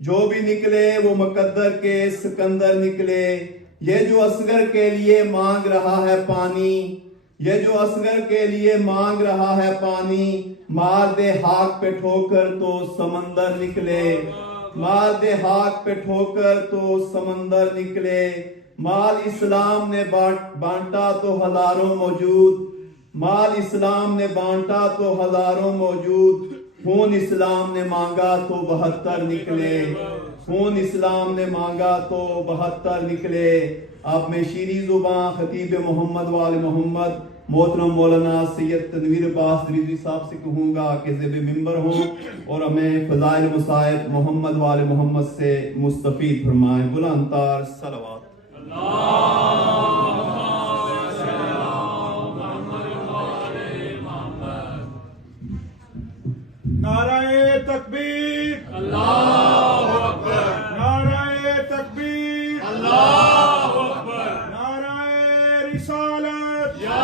जो भी निकले वो मुकद्दर के सिकंदर निकले। ये जो असगर के लिए मांग रहा है पानी, ये जो असगर के लिए मांग रहा है पानी, मार दे हाथ पे ठोकर तो समंदर निकले। मार दे हाथ पे ठोकर तो समंदर निकले। माल इस्लाम ने बांटा तो हजारों मौजूद, माल इस्लाम ने बांटा तो हजारों मौजूद। खून इस्लाम ने मांगा तो 72 निकले। खून इस्लाम ने मांगा तो 72 निकले। आप में शीरी जुबान खतीब मोहम्मद वाले मोहम्मद मोहतरम मौलाना सैयद तनवीर अब्बास रिजवी साहब से कहूँगा कि ज़ेब मिंबर हो और हमें फ़ज़ाइल मुसाइब मोहम्मद वाले मोहम्मद से मुस्तफ़ीद फरमाएं। बुलंद तार सलवात। नाराए तकबीर, अल्लाहु अकबर। नाराए तकबीर, अल्लाहु अकबर। नाराए रिसालत, या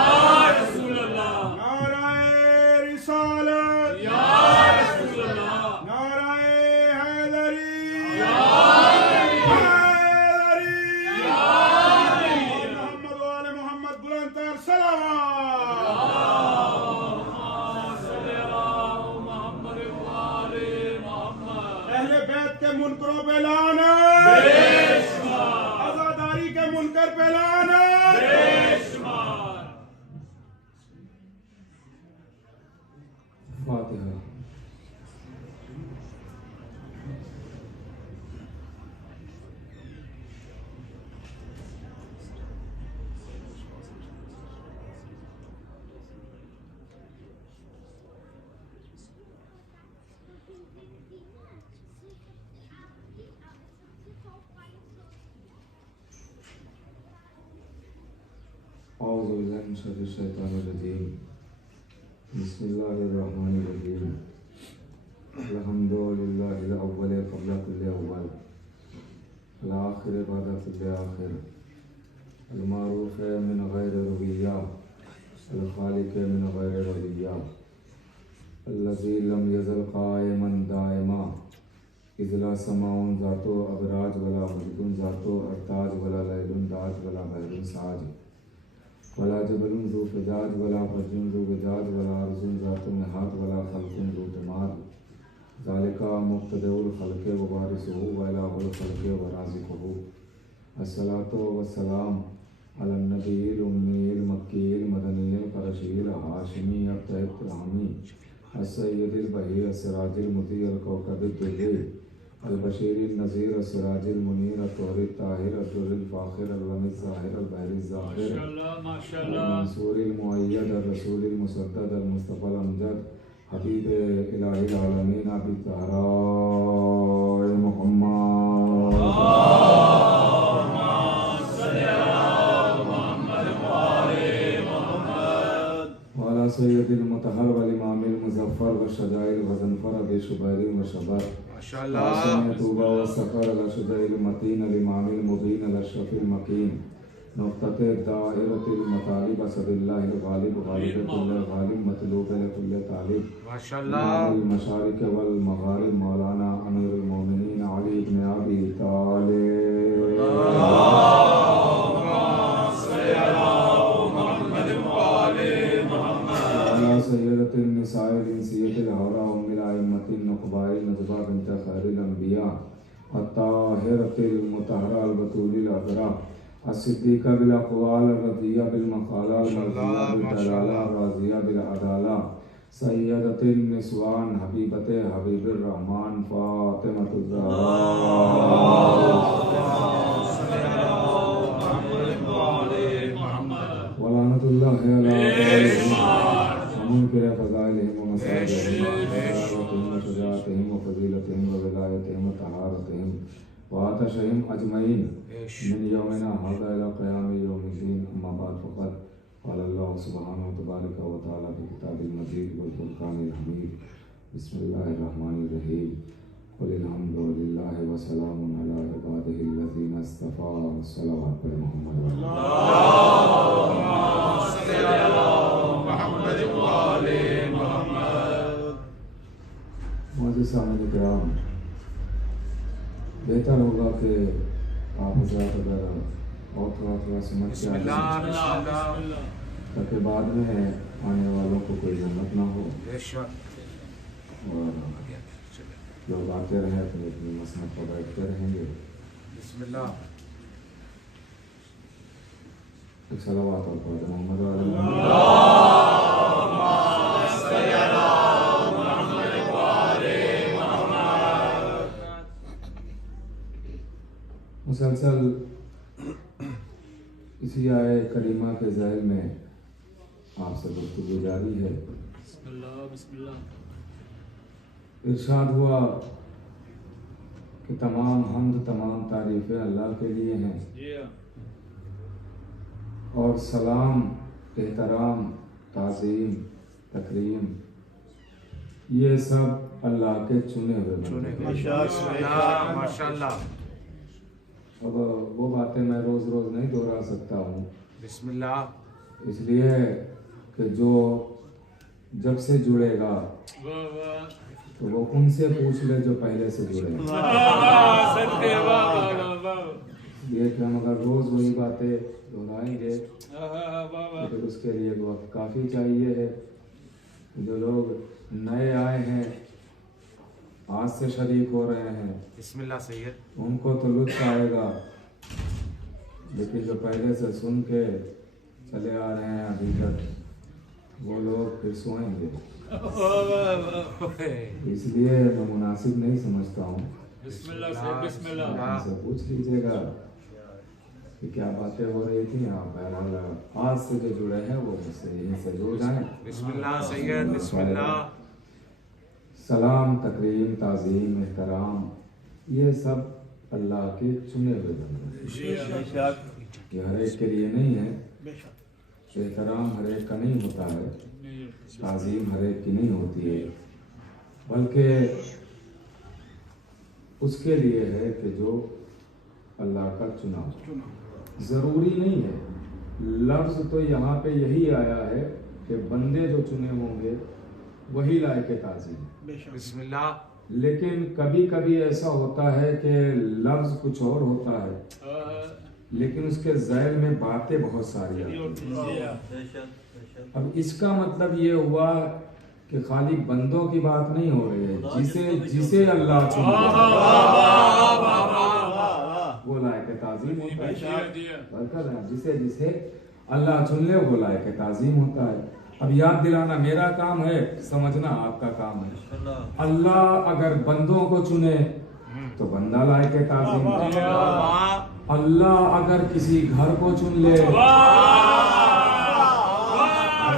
रसूल अल्लाह। नाराए रिसालत, या रसूल अल्लाह। नाराए हैदरी, या हैदरी, या मोहम्मद वाले मोहम्मद बुलंद तर सलावत। मुनकरों पे लाना, आजादारी के मुनकर पे लाना। फातिहा। बिस्मिल्लाहिर्रहमानिर्रहीम। अल्हम्दुलिल्लाहिल अव्वल क़ब्ल कुल्लि अव्वल, अल आखिर बाद कुल्लि आखिर, अल मारूफ मिन गैर रुबिय्या, अल खालिक मिन गैर रबिय्या, अल्लज़ी लम यज़ल क़ाइमन दाइमा, इज़ला समाउन ज़ातो अबराज वला मजदुन ज़ातो अरताज वला लैलुन दाज वला बहरुन साज, वला जबलुन ज़ू फ़िजाज वला फर्जुन ज़ू विजाज वला अर्ज़ुन ज़ातुन नहात वला खल्क़ुन ज़ू तमाद, ज़ालिका मुक़्तदिउल ख़ल्क़ि व वारिसुहु व इलाहुल ख़ल्क़ि व राज़िक़ुहु। अस्सलातु वस्सलाम अलन नबिय्यिल उम्मिय्यिल मक्किय्यिल मदनिय्यिल क़ुरैशिय्यिल हाशिमी अत-तैय्यिब अस्सय्यिदिल बहीर अस्सिराजिल मुज़ीअल कौकबिद दुर्री अल-बशीरिन नज़ीर अस्सिराजिल मुनीर अत-तौरित ताहिर अद-दुर्रिल फ़ाख़िर अल-लमीज़ ज़ाहिर अल-बहरिज़ ज़ाहिर अल-मंसूरिल मुअय्यद अर-रसूलिल मुसद्दद अल-मुस्तफ़ल अमजद हबीब इलाहिल आलमीन अबी तहरा मुहम्मद वाला सय्यदिल मुतहर वल इमामिल मुज़फ़्फ़र व शजाइल व ज़नफ़र अबी शुबैरिन व शबर माशाअल्लाह तूबा व सफ़र अल शजाइल मतीन अल इमामिल मुबीन अल अशरफिल मकीन नुक़्तते दाइरतिल मतालिब असदिल्लाहिल गालिब गालिबुल गालिब मतलूब कुल्ल तालिब माशाअल्लाह अल मशारिक़ वल मग़ारिब मौलाना अमीरुल मोमिनीन अली इब्न अबी तालिब सय्यदतिन निसाइल इंसियतिल हौरा उम्मिल अइम्मतिन नुक़बाइल नजबा बिन्त खैरिल अंबिया अत्ताहिरतिल मुतहरा अल बतूलिल अज़रा अस्सिद्दीक़ा बिल अक़वाल रज़िया बिल मक़ाला मर्ज़िया बिल दलाला राज़िया बिल अदाला सय्यदतिन निस्वान हबीबते हबीबिर रहमान फ़ातिमतुज़ ज़हरा वलानतुल्लाहि अला मुनकिर फ़ज़ाइलिहिम व मसाइलिहिम व शुजाअतिहिम व फ़ज़ीलतिहिम व विलायतिहिम व तहारतिहिम व आतशिहिम अजमईन मिन यौमिना हाज़ा इला क़यामि यौमिद्दीन। अम्मा बाद फ़क़द क़ाल अल्लाहु सुब्हानहु तबारक व तआला फ़ी किताबिल मजीद वल फ़ुरक़ानिल हमीद। बिस्मिल्लाहिर रहमानिर रहीम। क़ुलिल हम्दुलिल्लाहि व सलामुन अला इबादिहिल्लज़ीना इस्तफ़ा। सल्लल्लाहु अलैहि मोहम्मद मोअज़्ज़िज़ सामिईन किराम, बेहतर होगा कि आप हजरात अगर और थोड़ा समझ के आ जाएं, ताकि बाद में आने वालों को कोई जन्नत ना हो और लोग आते रहे अपनी अपनी मसनत पर बैठते रहेंगे। एक सलावत और पढ़ते मोहम्मद मुसलसल इसी आए करीमा के ज़ैल में आपसे गुफ्तगू जारी है। इरशाद हुआ कि तमाम हम्द तमाम तारीफ़ें अल्लाह के लिए हैं और सलाम एहतराम ताज़ीम तकरीम ये सब अल्लाह के चुने हुए माशाअल्लाह। अब वो बातें मैं रोज़ रोज़ नहीं दोहरा सकता हूँ, बिस्मिल्लाह, इसलिए कि जो जब से जुड़ेगा तो वो उनसे पूछ ले जो पहले से जुड़े। ये कि हम अगर रोज़ वही बातें दोहराएंगे तो उसके लिए वक्त काफ़ी चाहिए है। जो लोग नए आए हैं आज से शरीक हो रहे हैं, बिस्मिल्लाह सैयद, उनको तो लुत्फ आएगा, लेकिन जो पहले से सुन के चले आ रहे हैं अभी तक वो लोग फिर सोएंगे। इसलिए मैं मुनासिब नहीं समझता हूँ। से पूछ लीजिएगा कि क्या बातें हो रही थी। आप बहरहाल आज से जो जुड़े हैं वो मुझसे यहीं से जुड़ जाएं। बिस्मिल्लाह सैयद, बिस्मिल्लाह। सलाम तकरीम ताज़ीम एहतराम ये सब अल्लाह के चुने हुए बंदे हैं। ये हर एक के लिए नहीं है। एहतराम हर एक का नहीं होता है, ताज़ीम हर एक की नहीं होती है, बल्कि उसके लिए है कि जो अल्लाह का चुना। ज़रूरी नहीं है, लफ्ज़ तो यहाँ पे यही आया है कि बंदे जो चुने होंगे वही लायक ताज़ीम। बिस्मिल्लाह। लेकिन कभी कभी ऐसा होता है कि लफ्ज़ कुछ और होता है लेकिन उसके ज़ैल में बातें बहुत सारी आती हैं। अब इसका मतलब ये हुआ कि खाली बंदों की बात नहीं हो रही है, जिसे अल्लाह चुने वो लायक ताज़ीम होता है। जिसे अल्लाह चुन ले वो लायक ताज़ीम होता है। अब याद दिलाना मेरा काम है, समझना आपका काम है। अल्लाह अगर बंदों को चुने तो बंदा लायक ताज़ीम है। अल्लाह अगर किसी घर को चुन ले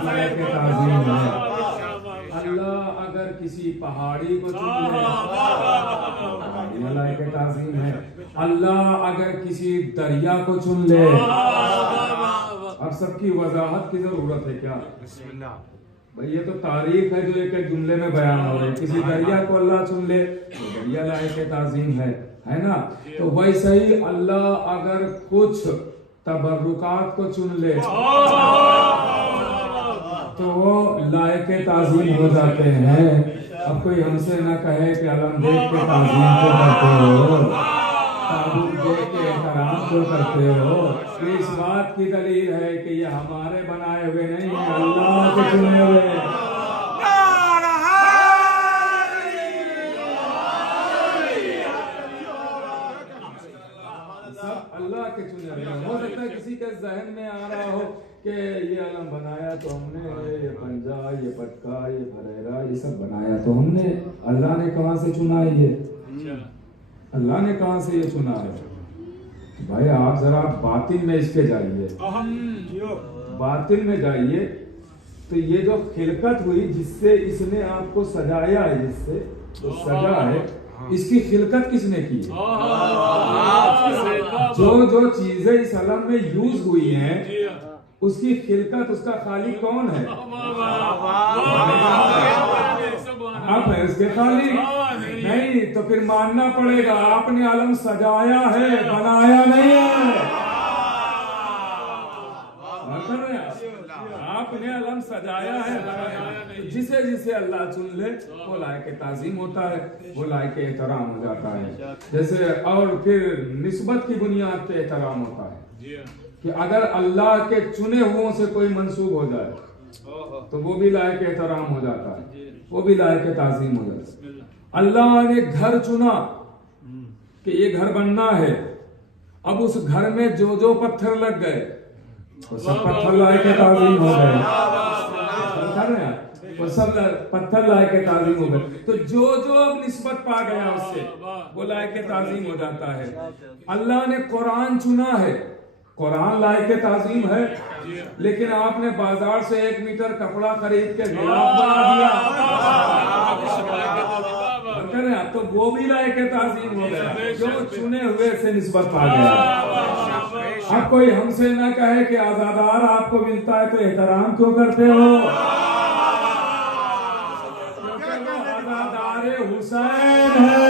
लायक ताज़ीम है। अल्लाह अगर किसी पहाड़ी को चुन ले पहाड़ी लायक ताज़ीम है। अल्लाह अगर किसी दरिया को चुन ले, अब सबकी वजाहत की जरूरत है क्या? भाई ये तो तारीफ है जो एक एक जुमले में बयान हो रही है। किसी दरिया को अल्लाह चुन ले तो दरिया लायक ताज़ीम है ना। तो वैसे ही अल्लाह अगर कुछ तबर्रुकात को चुन ले तो वो लायक ताज़ीम हो जाते हैं। अब कोई हमसे ना कहे कि अलम देख के ताज़ीम को करते हो, ताबूत देख के एहतराम को करते हो। इस बात की दलील है कि ये हमारे बनाए हुए नहीं है, अल्लाह के चुने हुए। सब अल्लाह के चुने हुए। हो सकता है किसी के जहन में आ रहा हो कि ये अलम बनाया तो हमने, ये पंजा, ये पटका, ये फरेरा, ये सब बनाया तो हमने। अल्लाह ने कहाँ से चुना है ये? अल्लाह ने कहाँ से ये चुना है? भाई आप जरा बातिन में इसके जाइए, बातिन में जाइए तो ये जो खिलकत हुई जिससे इसने आपको सजाया है, जिससे तो सजा है, इसकी खिलकत किसने की? जो चीजें इस अलम में यूज हुई हैं उसकी खिलकत, उसका खालिक कौन है? आप है उसके खालिक। नहीं तो फिर मानना पड़ेगा आपने आलम सजाया है, बनाया नहीं है। आपने अलम सजाया है, लगाया है। जिसे जिसे अल्लाह चुन ले वो लायक ताज़ीम होता है, वो लायक एहतराम हो जाता है। जैसे और फिर निस्बत की बुनियाद पे एहतराम होता है कि अगर अल्लाह के चुने हुओं से कोई मंसूब हो जाए तो वो भी लायक एहतराम हो जाता है, वो भी लायक ताज़ीम हो जाता है। अल्लाह ने घर चुना कि ये घर बनना है, अब उस घर में जो जो पत्थर लग गए वो सब पत्थर लायक ताज़ीम हो गए, वो सब पत्थर लायक ताज़ीम हो गए। तो जो जो अब निस्बत पा गया उससे वो लायक ताज़ीम हो जाता है। अल्लाह ने कुरान चुना है, कुरान लायक ताज़ीम है, लेकिन आपने बाजार से 1 मीटर कपड़ा खरीद के गिलाफ बना दिया तो वो भी लायक ताज़ीम हो गया, जो चुने हुए से निस्बत पा गया। अब कोई हमसे ना कहे कि आजादार आपको मिलता है तो एहतराम क्यों करते हो? क्योंकि वो आजादार हुसैन है।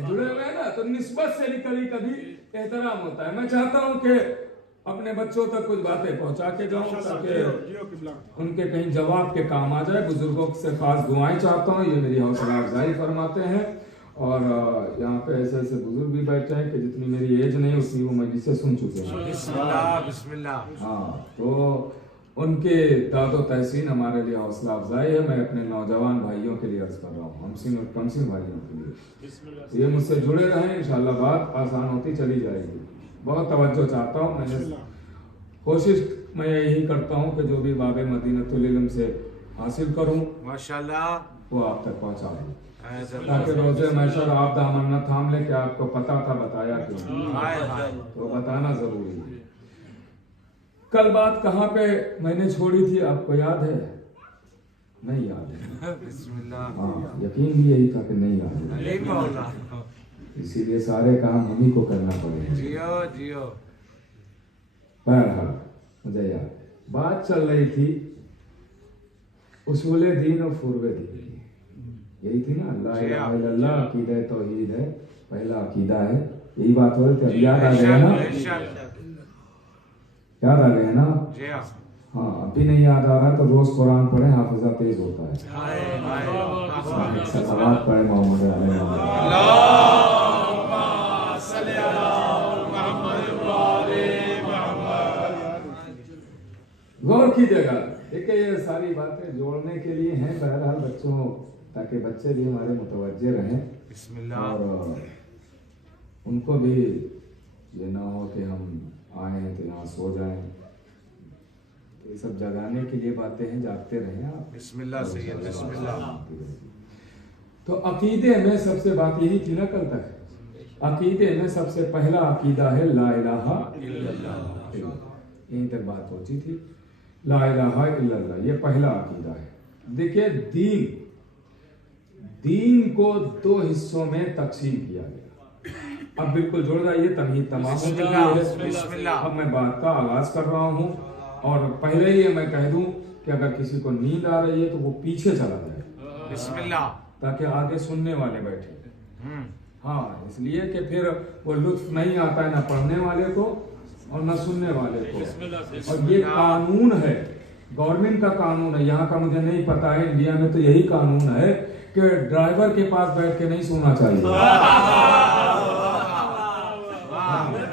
जुड़े हुए हैं ना, तो निस्बत से भी कभी कभी एहतराम होता है। मैं चाहता हूं कि अपने बच्चों तक कुछ बातें पहुंचा के जाऊं ताकि उनके कहीं जवाब के काम आ जाए। बुजुर्गों से खास दुआएं चाहता हूं, ये मेरी हौसला अफजाई फरमाते हैं। और यहाँ पे ऐसे ऐसे बुजुर्ग भी बैठे हैं कि जितनी मेरी एज नहीं उतनी वो मजलिसें सुन चुके हैं। बिस्मिल्लाह। हाँ, तो उनके दादो तहसीन हमारे लिए हौसला अफजाई है। मैं अपने नौजवान भाइयों के लिए अर्ज कर रहा हूँ, हमसिन और कमसिन भाइयों के लिए, ये मुझसे जुड़े रहें, इंशाल्लाह बात आसान होती चली जाएगी। बहुत तवज्जो चाहता हूँ, मैंने कोशिश मैं यही करता हूँ कि जो भी बाबे मदीनतुल इल्म से हासिल करूँ माशाल्लाह वो आप तक पहुँचा दूँ, ताकि रोज़े महशर आप दामन न थाम ले कि आपको पता था बताया क्यों, तो बताना जरूरी है। कल बात कहाँ पे मैंने छोड़ी थी आपको याद है? नहीं याद है? हाँ, यकीन भी यही था कि नहीं याद है, इसीलिए सारे काम हम ही को करना पड़ेगा। जियो। बहरहाल मुझे याद, बात चल रही थी उसूले दीन और फुर्वे दीन की, यही थी ना। ला इलाहा इल्लल्लाह अकीदा तौहीद है, पहला अकीदा है, यही बात हो रही थी। याद आ गया ना? याद आ गया ना? हाँ, अभी नहीं याद आ रहा तो रोज कुरान पढ़े, हाफिजा तेज होता है। सलावत पढ़े मोहम्मद गौर कीजिएगा। देखिए ये सारी बातें जोड़ने के लिए हैं बहरहाल बच्चों, ताकि बच्चे भी हमारे मुतवज्जे रहें और उनको भी ये ना हो कि हम आए तो यहाँ सो जाएं। तो ये सब जगाने के लिए बातें हैं, जागते रहें आप। बिस्मिल्लाह सैयद, बिस्मिल्लाह। तो अकीदे में सबसे बात यही थी ना कल तक, अकीदे में सबसे पहला अकीदा है ला इलाहा इल्लल्लाह, यहीं तक बात पहुंची थी। ला इलाहा इल्लल्लाह ये पहला अकीदा है। देखिए दीन को 2 हिस्सों में तकसीम किया गया। अब बिल्कुल जुड़ जाइए, तभी तमाम हो गया। अब मैं बात का आगाज कर रहा हूँ और पहले ही मैं कह दूं कि अगर किसी को नींद आ रही है तो वो पीछे चला जाए, बिस्मिल्लाह, ताकि आगे सुनने वाले बैठे। हाँ, इसलिए कि फिर वो लुत्फ नहीं आता है ना पढ़ने वाले को और न सुनने वाले को। और ये कानून है, गवर्नमेंट का कानून है, यहाँ का मुझे नहीं पता है, इंडिया में तो यही कानून है कि ड्राइवर के पास बैठ के नहीं सोना चाहिए।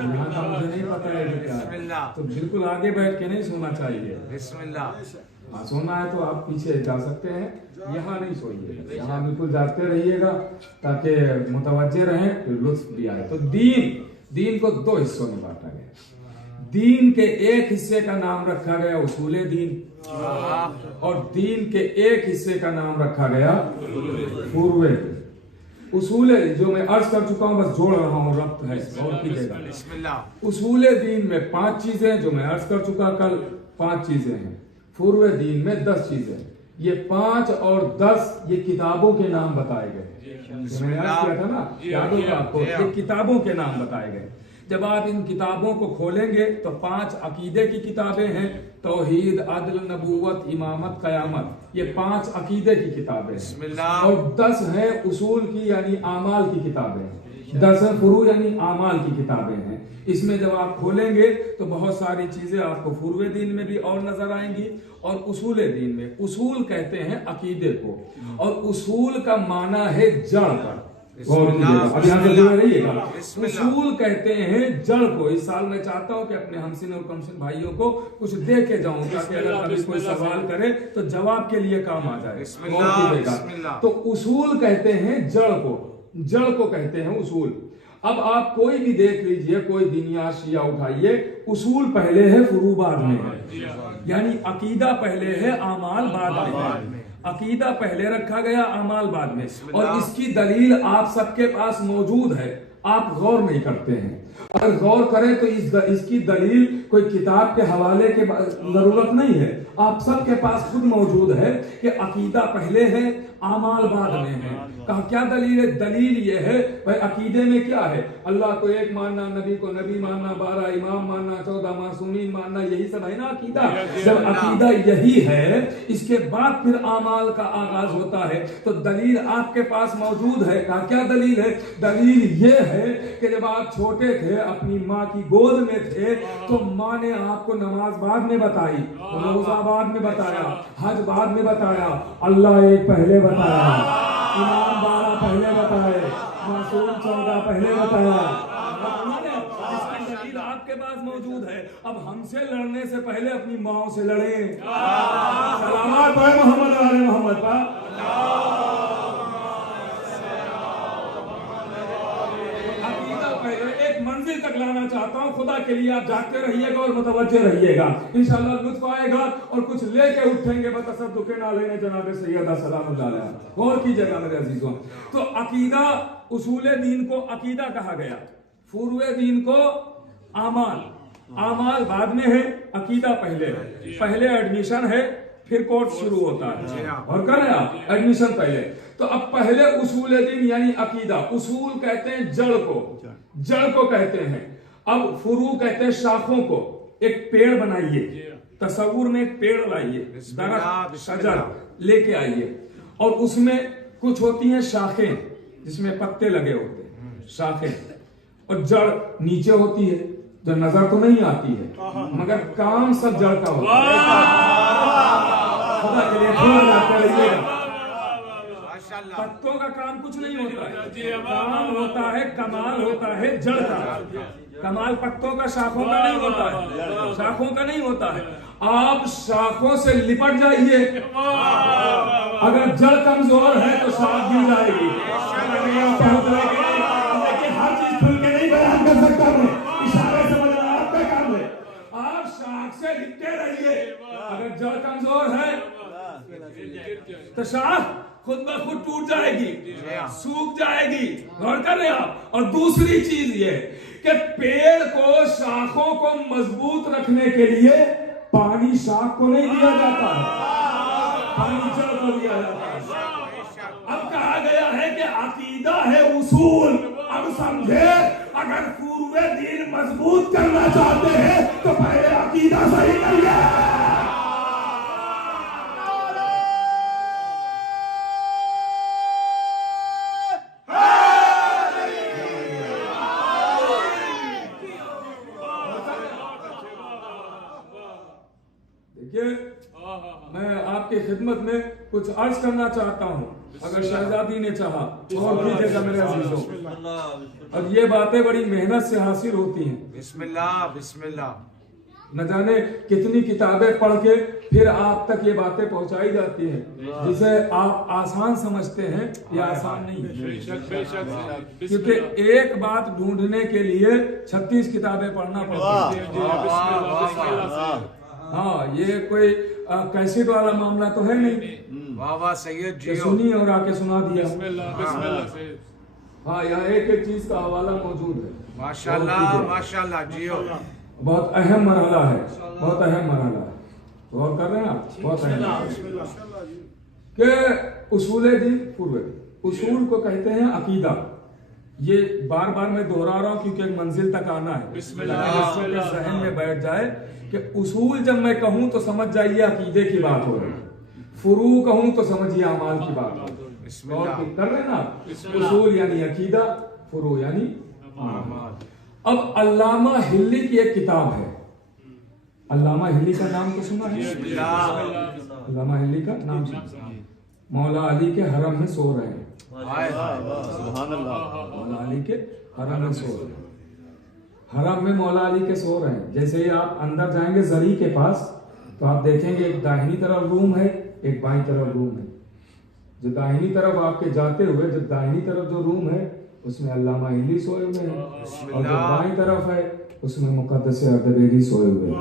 यहाँ का मुझे नहीं पता है क्या, तो बिल्कुल आगे बैठ के नहीं सोना चाहिए। हाँ, सोना है तो आप पीछे जा सकते हैं, यहाँ नहीं सोइए, यहाँ बिल्कुल जागते रहिएगा ताकि मुतवज्जे रहें, लुत्फ भी आए। तो दीन को 2 हिस्सों में बांटा गया। दीन के एक हिस्से का नाम रखा गया उसूले दीन और दीन के एक हिस्से का नाम रखा गया पूर्वे दीन। उसूले जो मैं अर्ज कर चुका हूं, बस जोड़ रहा हूं, रब्त है, और कीजिएगा। उसूले दीन में 5 चीजें जो मैं अर्ज कर चुका कल, 5 चीजें हैं। पूर्वे दीन में 10 चीजें। ये 5 और 10 ये किताबों के नाम बताए गए। मैंने अर्ज किया था ना, याद होगा आपको, ये किताबों के नाम बताए गए। जब आप इन किताबों को खोलेंगे तो 5 अकीदे की किताबें हैं, तौहीद, अदल, नबूवत, इमामत, कयामत, ये 5 अकीदे की किताबें हैं। और 10 हैं उसूल की यानी आमाल की किताबें हैं, 10 फुरू यानी आमाल की किताबें हैं। इसमें जब आप खोलेंगे तो बहुत सारी चीजें आपको फुरुए दीन में भी और नजर आएंगी और उसूले दीन में। उसूल कहते हैं अकीदे को, और उसूल का माना है जड़ का। अब यहाँ से जुड़े रहिएगा। उसूल कहते हैं जड़ को। इस साल मैं चाहता हूँ कि अपने हमसिन और कमसिन भाइयों को कुछ दे के जाऊं, ताकि अगर कभी कोई सवाल करे तो जवाब के लिए काम आ जाए। तो उसूल कहते हैं जड़ को, जड़ को कहते हैं उसूल। अब आप कोई भी देख लीजिए, कोई दिनिया शिया उठाइए, उसूल पहले है, फुरू बाद में है। यानी अकीदा पहले है, आमाल बाद में। अकीदा पहले रखा गया, अमाल बाद में। और इसकी दलील आप सबके पास मौजूद है, आप गौर नहीं करते हैं। अगर गौर करें तो इसकी दलील कोई किताब के हवाले के जरूरत नहीं है, आप सबके पास खुद मौजूद है कि अकीदा पहले है, आमाल बाद में है। कहा क्या दलील है? दलील ये है भाई, अकीदे में क्या है? अल्लाह को एक मानना, नबी को नबी मानना, 12 इमाम मानना, 14 मासूमीन मानना, यही सब है ना अकीदा। जब अकीदा यही है, इसके बाद फिर आमाल का आगाज होता है। तो दलील आपके पास मौजूद है। कहा क्या दलील है? दलील ये है कि जब आप छोटे थे, अपनी माँ की गोद में थे, तो माँ ने आपको नमाज बाद में बताई, रोजा बाद में बताया, हज बाद में बताया, अल्लाह एक पहले बताया, इमाम 12 पहले बताए, मासूम 14 पहले बताया। इसकी दलील आपके पास मौजूद है। अब हमसे लड़ने से पहले अपनी माओ से लड़े। सलामत है मोहम्मद वाले मोहम्मद पर। मंजिल तक लाना चाहता हूं, खुदा के लिए आप जागते रहिएगा और मुतवज्जे रहिएगा। इंशाअल्लाह लुत्फ आएगा और कुछ लेके उठेंगे। बतसद्दुक़े ना लेने जनाब सैयदा सलामुल्लाह अलैहा। गौर कीजिएगा मेरे अजीजों। तो अकीदा, उसूले दीन को अकीदा कहा गया, फुरुए दीन को आमाल। आमाल बाद में है, अकीदा पहले है। पहले एडमिशन है, फिर कोर्स शुरू होता है। और करें आप एडमिशन पहले। तो अब पहले उसूल दीन यानी अकीदा। उसूल कहते हैं जड़ को, जड़ को कहते हैं। अब फुरू कहते हैं शाखों को। एक पेड़ बनाइए, तस्वुर में एक पेड़ लाइए, दरख्त शजर लेके आइए, और उसमें कुछ होती हैं शाखें जिसमें पत्ते लगे होते हैं, शाखें, और जड़ नीचे होती है जो नजर तो नहीं आती है, मगर काम सब जड़ का होता है। खुदा के लिए पत्तों का काम कुछ नहीं होता है, काम होता है, कमाल होता है जड़ का। कमाल पत्तों का, शाखों का नहीं होता है, शाखों का नहीं होता है। आप शाखों से लिपट जाइए, अगर जड़ कमजोर है तो शाख गिर जाएगी। लेकिन हर चीज खुल के नहीं बयान कर सकता मैं, इशारे से बदलना आपका काम है। आप शाख से लिपटे रहिए, अगर जड़ कमजोर है तो शाख खुद ब खुद टूट जाएगी, सूख जाएगी। गौर कर रहे आप। और दूसरी चीज ये कि पेड़ को, शाखों को मजबूत रखने के लिए पानी शाख को नहीं दिया जाता है, पानी जड़ को दिया जाता है। अब कहा गया है कि अकीदा है उसूल। अब समझे, अगर फुरुए दीन मजबूत करना चाहते हैं तो पहले अकीदा सही करिए। मैं आपकी खिदमत में कुछ अर्ज करना चाहता हूँ, अगर शहजादी ने चाहा और कीजिएगा मेरे अजीजों। और ये बातें बड़ी मेहनत से हासिल होती हैं। बिस्मिल्लाह बिस्मिल्लाह। न जाने कितनी किताबें पढ़ के फिर आप तक ये बातें पहुंचाई जाती हैं, जिसे आप आसान समझते हैं, ये आसान नहीं है। क्योंकि एक बात ढूंढने के लिए 36 किताबें पढ़ना पड़ती है। हाँ, ये कोई कैसेट वाला मामला तो है नहीं। वाह वाह सैयद जी, सुनी और आके सुना दिया। हाँ, यहाँ एक एक चीज का हवाला मौजूद है। माशाल्लाह माशाल्लाह जियो। बहुत अहम मरहला है, बहुत अहम मरहला है। गौर कर रहे हैं आप? बहुत अहम के उसूल दीन, फुरुए। उसूल को कहते हैं अकीदा, ये बार बार मैं दोहरा रहा हूं क्योंकि एक मंजिल तक आना है। बिस्मिल्लाह जहन में बैठ जाए कि उसूल जब मैं कहूं तो समझ जाइए अकीदे की बात हो रही है, फुरू कहूं तो समझिए अमाल की बात हो रही है। और कर रहे ना, उसूल यानी अकीदा, फुरू यानी अमाल। अब अल्लामा हिल्ली की एक किताब है, अल्लामा हिल्ली का नाम तो सुना है? अल्लामा हिल्ली का नाम सुना? मौला अली के हरम में सो रहे हैं, मौला अली के हरम में सो रहे हैं, हरम में मौला अली के सो रहे हैं। जैसे ही आप अंदर जाएंगे जरी के पास तो आप देखेंगे एक दाहिनी तरफ रूम है, एक बाईं तरफ रूम है। जो दाहिनी तरफ आपके जाते हुए जो दाहिनी तरफ जो रूम है उसमें अल्लामा हिल्ली सोए हुए हैं, और जो बाईं तरफ है उसमें मुकद्दस अर्दबेली सोए हुए हैं।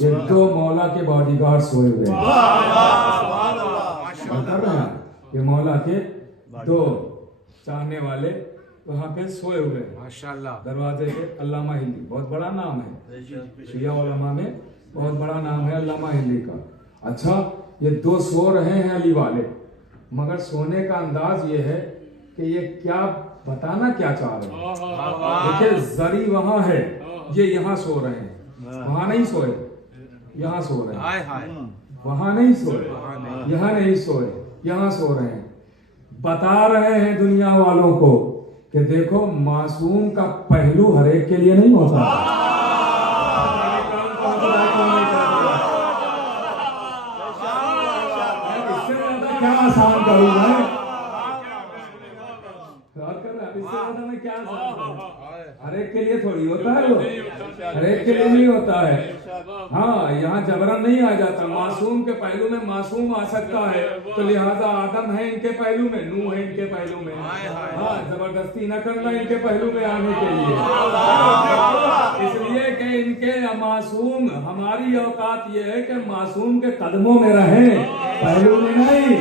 ये दो मौला के बॉडीगार्ड सोए हुए हैं। ये मौला के दो चाहने वाले वहां पे सोए हुए हैं माशाल्लाह दरवाजे पे। अल्लामा हिल्ली बहुत बड़ा नाम है, शिया उलमा में बहुत बड़ा नाम है अल्लामा हिल्ली का। अच्छा, ये दो सो रहे हैं अली वाले, मगर सोने का अंदाज ये है कि ये क्या बताना क्या चाह रहे हैं। देखिए जरी वहां है, ये यहाँ सो रहे हैं, वहां नहीं सोए, यहाँ सो रहे हैं, वहां नहीं सोए, यहाँ नहीं सोए, यहाँ सो रहे हैं। बता रहे हैं दुनिया वालों को कि देखो मासूम का पहलू हर एक के लिए नहीं होता। इससे ज्यादा क्या आसान करूं मैं? इससे ज्यादा मैं क्या आसान करूं? हर एक के लिए थोड़ी होता है वो, हर एक के लिए नहीं होता है। हाँ, यहाँ जबरन नहीं आ जाता। मासूम के पहलू में मासूम आ सकता है, तो लिहाजा आदम है इनके पहलू में, नूह है इनके पहलू में। हाँ, जबरदस्ती न करना इनके पहलू में आने के लिए, इसलिए कि इनके मासूम, हमारी औकात ये है कि मासूम के कदमों में रहें, पहलू में नहीं।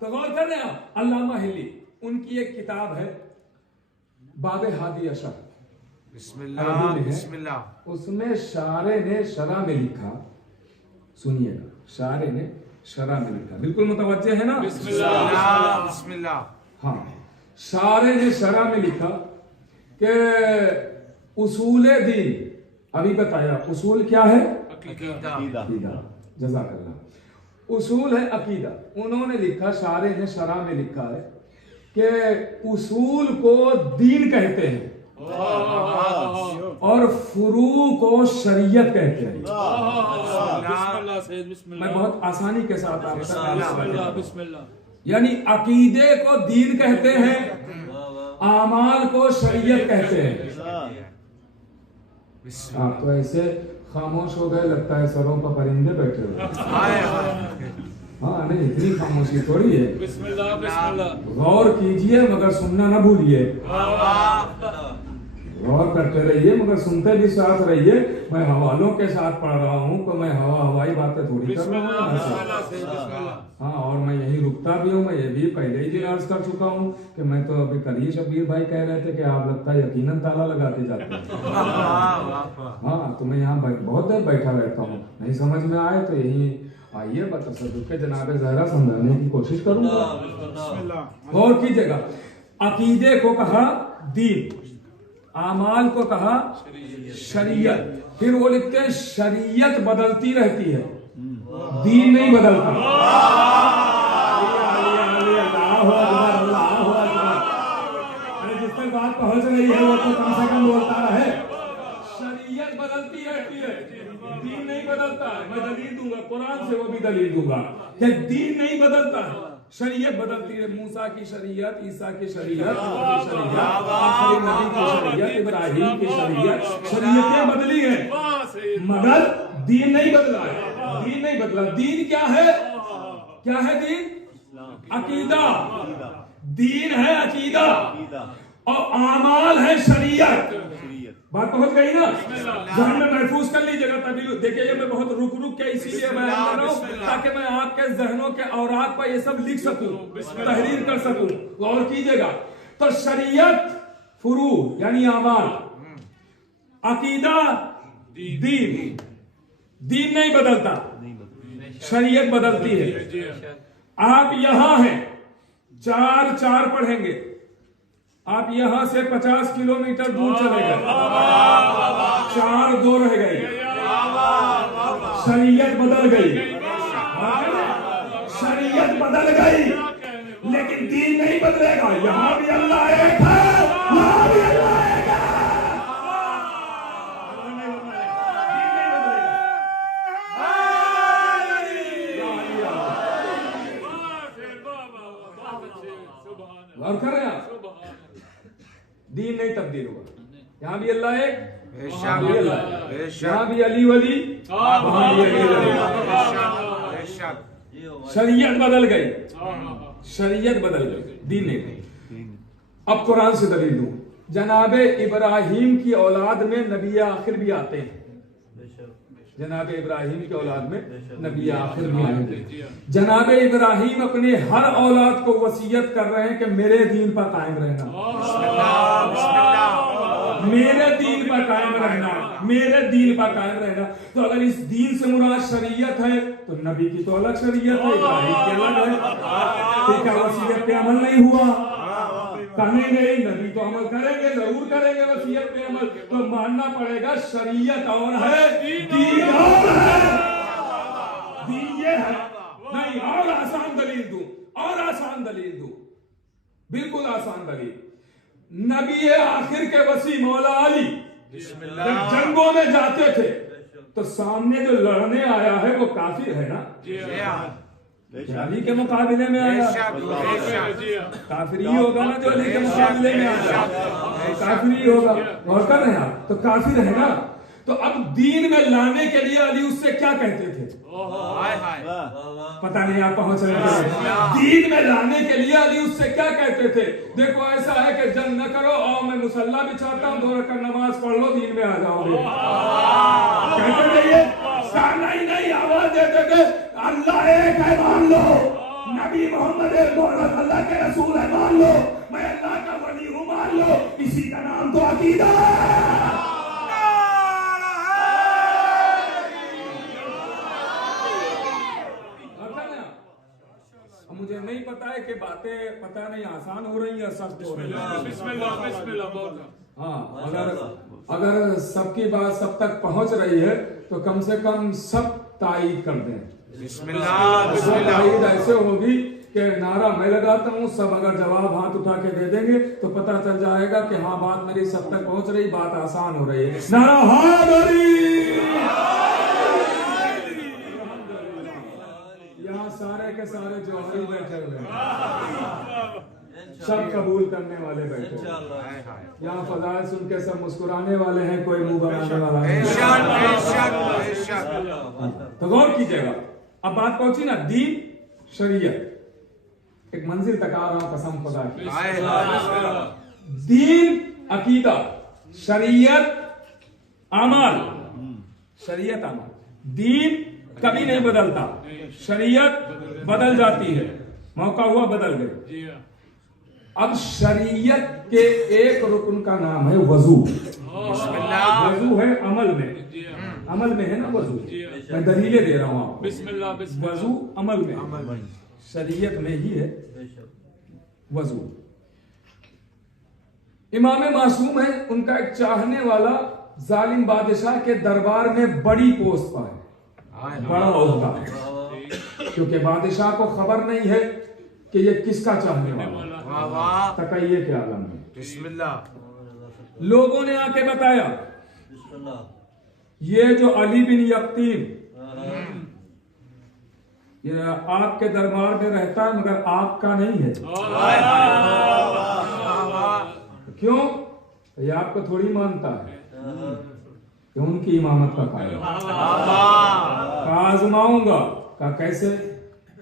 तो गौर कर रहे हैं अल्लामा हिल्ली, उनकी एक किताब है बाब हादी अशर, बिस्मिल्लाह बिस्मिल्लाह। उसमें शारे ने शरा में लिखा, सुनिएगा, शारे ने शरा में लिखा, बिल्कुल मुतवज्जे है ना? बिस्मिल्लाह बिस्मिल्लाह। हाँ, शारे ने शरा में लिखा कि उसूले दीन, अभी बताया उसूल क्या है? अकीदा। जज़ाकल्लाह। उसूल है अकीदा। उन्होंने लिखा, शारे ने शरा में लिखा है कि उसूल को दीन कहते हैं और फुरू को शरीयत कहते हैं। मैं बहुत आसानी के साथ आपको, यानी अकीदे को दीन कहते हैं, आमाल को शरीयत कहते हैं। आप तो ऐसे खामोश हो गए, लगता है सरों पर परिंदे बैठे हुए। हाँ, नहीं, इतनी खामोशी थोड़ी है। बिस्मिल्लाह बिस्मिल्लाह। गौर कीजिए मगर सुनना ना भूलिए, गौर करते रहिए मगर सुनते भी साथ रहिए। मैं हवालों के साथ पढ़ रहा हूँ तो मैं हवाई बातें थोड़ी कर रहा हूँ। हाँ, और मैं यहीं रुकता भी हूँ। मैं ये भी पहले ही दिन अर्ज कर चुका हूँ कि मैं तो अभी कल ही शब्बीर भाई कह रहे थे कि आप लगता है यकीनन ताला लगाते जाते हैं। हाँ, तो मैं यहाँ बहुत देर बैठा रहता हूँ, नहीं समझ में आए तो यही आइए बतसद्दुक़ के जनाबे ज़हरा समझाने की कोशिश करूंगा। गौर कीजिएगा, अकीदे को कहा दीन, आमाल को कहा शरीयत। फिर वो लिखते हैं शरीयत बदलती रहती है, दीन नहीं बदलता। अरे जिस पर बात पहुंच रही है वो तो कम से कम बोलता रहे। शरीयत बदलती रहती है, दीन नहीं बदलता। मैं दलील दूंगा कुरान से, वो भी दलील दूंगा कि दीन नहीं बदलता, शरीयत बदलती है। मूसा की शरीयत, ईसा की शरीयत, आखिरी नबी की शरीयत, इब्राहिम की शरीयत, शरीयतें बदली हैं मगर दीन नहीं बदला है। दीन नहीं बदला। दीन क्या है? क्या है दीन? अकीदा। दीन है अकीदा और आमाल है शरीयत। बात पहुंच गई ना? जहन में महफूज कर लीजिएगा। तभी देखिए, ये मैं बहुत रुक के इसीलिए बयान कर रहा हूं ताकि मैं आपके जहनों के औराक पर ये सब लिख सकूं, तहरीर कर सकूं। गौर कीजिएगा, तो शरीयत फुरू यानी आमाल, अकीदा दीन। दीन नहीं बदलता, शरीयत बदलती है। आप यहां हैं, 4 पढ़ेंगे। आप यहां से 50 किलोमीटर दूर चले गए, 4 2 रह गए, शरीयत बदल गई, शरीयत बदल गई, लेकिन दीन नहीं बदलेगा। यहां भी अल्लाह एक है, वहां भी अल्लाह एक है। और कर रहे हैं आप, दीन नहीं तब्दील होगा। यहाँ भी अल्लाह एक, यहाँ भी अल्लाह एक, यहाँ भी अली वली, वहाँ भी अली वली। शरीयत बदल गई, शरीयत बदल गई, दीन नहीं। अब कुरान से दलील दूं। जनाबे इब्राहिम की औलाद में नबी आखिर भी आते हैं। जनाबे इब्राहिम की औलाद में नबी आखिर भी आते हैं। जनाबे इब्राहिम अपने हर औलाद को वसीयत कर रहे हैं कि मेरे दीन पर कायम रहना, मेरे दीन पर कायम रहना, मेरे दीन पर कायम रहना। तो अगर इस दीन से मुराद शरीयत है तो नबी की तो अलग शरीयत है, इब्राहिम की अलग है। तो क्या वसीयत पे अमल नहीं हुआ? करेंगे, नबी तो अमल करेंगे, जरूर करेंगे वसीयत पे अमल। तो मानना पड़ेगा शरीयत और है, दीन और है, दीन ये है नहीं। और आसान दलील दूं, और आसान दलील दूं, बिल्कुल आसान दलील। नबी आखिर के वसी मौला अली जब जंगों में जाते थे तो सामने जो लड़ने आया है वो काफिर है ना, अली के मुकाबले में आया, काफिर ही होगा ना जो अली के मुकाबले में आया, काफिर ही होगा। और कर रहे हैं आप, तो काफिर है ना। तो अब दीन में लाने के लिए अली उससे क्या कहते थे? पता नहीं आप पहुंच रहे हैं। दीन में लाने के लिए अली उससे क्या कहते थे? देखो ऐसा है कि जंग न करो, और मैं मुसल्ला भी चाहता हूँ, 2 रकात नमाज पढ़ लो, दीन में आ जाओगे। कहते थे ये? नहीं, आवाज देते थे अल्लाह एक है मान लो, नबी मोहम्मद अल्लाह के रसूल है मान लो, मैं अल्लाह का वली हूँ मान लो। इसी का नाम तो अकीदा है। मुझे नहीं पता है कि बातें पता नहीं आसान हो रही है, सख्त हो रही है। बिस्मिल्लाह। हाँ, अगर सबकी बात सब तक पहुंच रही है तो कम से कम सब तायीद कर दें। बिस्मिल्लाह। तायीद ऐसे होगी कि नारा मैं लगाता हूँ, सब अगर जवाब हाथ उठा के दे देंगे तो पता चल जाएगा कि हाँ बात मेरी सब तक पहुंच रही, बात आसान हो रही है। नारा यहाँ सारे के सारे जौहरी बैठे हुए हैं, सब कबूल करने वाले बैठे हैं। यहाँ फजाइल सुन के सब मुस्कुराने वाले हैं, कोई मुंह बनाने वाला नहीं। तो गौर कीजिएगा, अब बात पहुंची ना दीन शरीयत, एक मंजिल तक आ रहा हूं कसम खुदा की। दीन अकीदा, शरीयत अमल, शरीयत अमल। दीन कभी नहीं बदलता, शरीयत बदल जाती है, मौका हुआ बदल गई। अब शरीयत के एक रुकन का नाम है वजू। वजू है अमल में, अमल में है ना वजू। मैं दलीलें दे रहा हूं आपको। वजू अमल में, शरीयत में ही है वजू। इमाम मासूम है, उनका एक चाहने वाला जालिम बादशाह के दरबार में बड़ी पोस्ट पर है, बड़ा होता है, क्योंकि बादशाह को खबर नहीं है कि ये किसका चाहने वाला। तकैये के आलम में बिस्मिल्लाह। लोगों ने आके बताया ये जो अली बिन यकीन ये आपके दरबार में रहता है मगर आपका नहीं है। क्यों? ये आपको थोड़ी मानता है, कि उनकी इमामत का कायल। आजमाऊंगा का कैसे?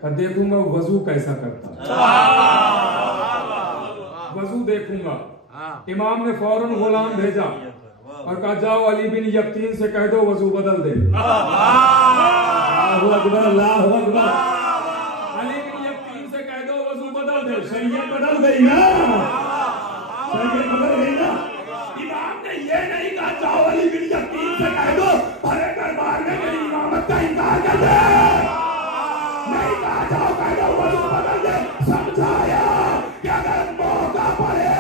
का देखूंगा वजू कैसा करता है, वजू देखूंगा। इमाम ने फौरन गुलाम भेजा और कहा जाओ अली बिन यकीन से कह दो वजू बदल दे। अल्लाहु अकबर, अल्लाहु अकबर। अली बिन यकीन से कह दो वजू बदल दे। शरीयत बदल गई ना, शरीयत बदल गई ना। इमाम ने ये नहीं कहा जाओ अली बिन यकीन से कह दो भरे दरबार में मेरी इमामत का इनकार कर दे, नहीं कहा जाओ कह दो वजू बदल दे। समझाया पड़े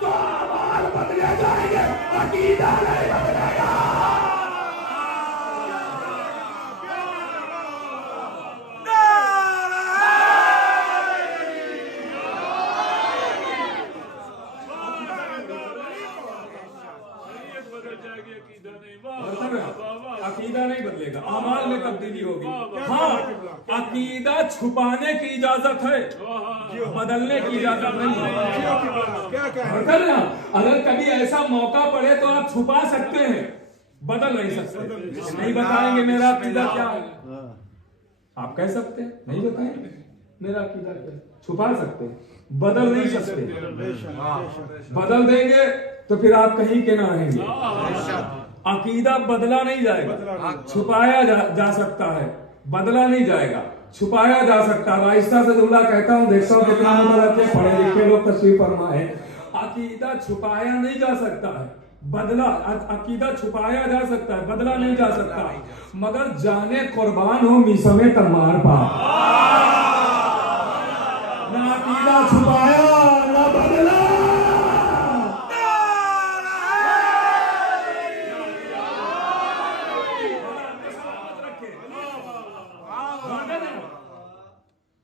तो अमाल बदले जाएंगे, अकीदा नहीं बदलेगा। अकीदा नहीं बदलेगा, अमाल में तब्दीली होगी। हाँ, अकीदा छुपाने की इजाजत है, बदलने की इजाजत नहीं है। अगर कभी ऐसा मौका पड़े तो आप छुपा सकते हैं, बदल नहीं सकते। नहीं बताएंगे मेरा अकीदा क्या है, आप कह सकते हैं नहीं बताएंगे मेरा अकीदा क्या, छुपा सकते हैं, बदल नहीं सकते। बदल देंगे तो फिर आप कहीं के ना रहेंगे। अकीदा बदला नहीं जाएगा, छुपाया जा सकता है, बदला नहीं जाएगा, छुपाया जा सकता है। आहिस्ता से जुमला कहता हूँ, देखता हूँ कितना मुतवज्जे पढ़े लिखे लोग तशरीफ फरमा है। अकीदा छुपाया नहीं जा सकता है, बदला, अकीदा छुपाया जा सकता है, बदला नहीं जा सकता, मगर जाने कुर्बान हो मीसमे तमार पा, ना अकीदा छुपाया ना बदला।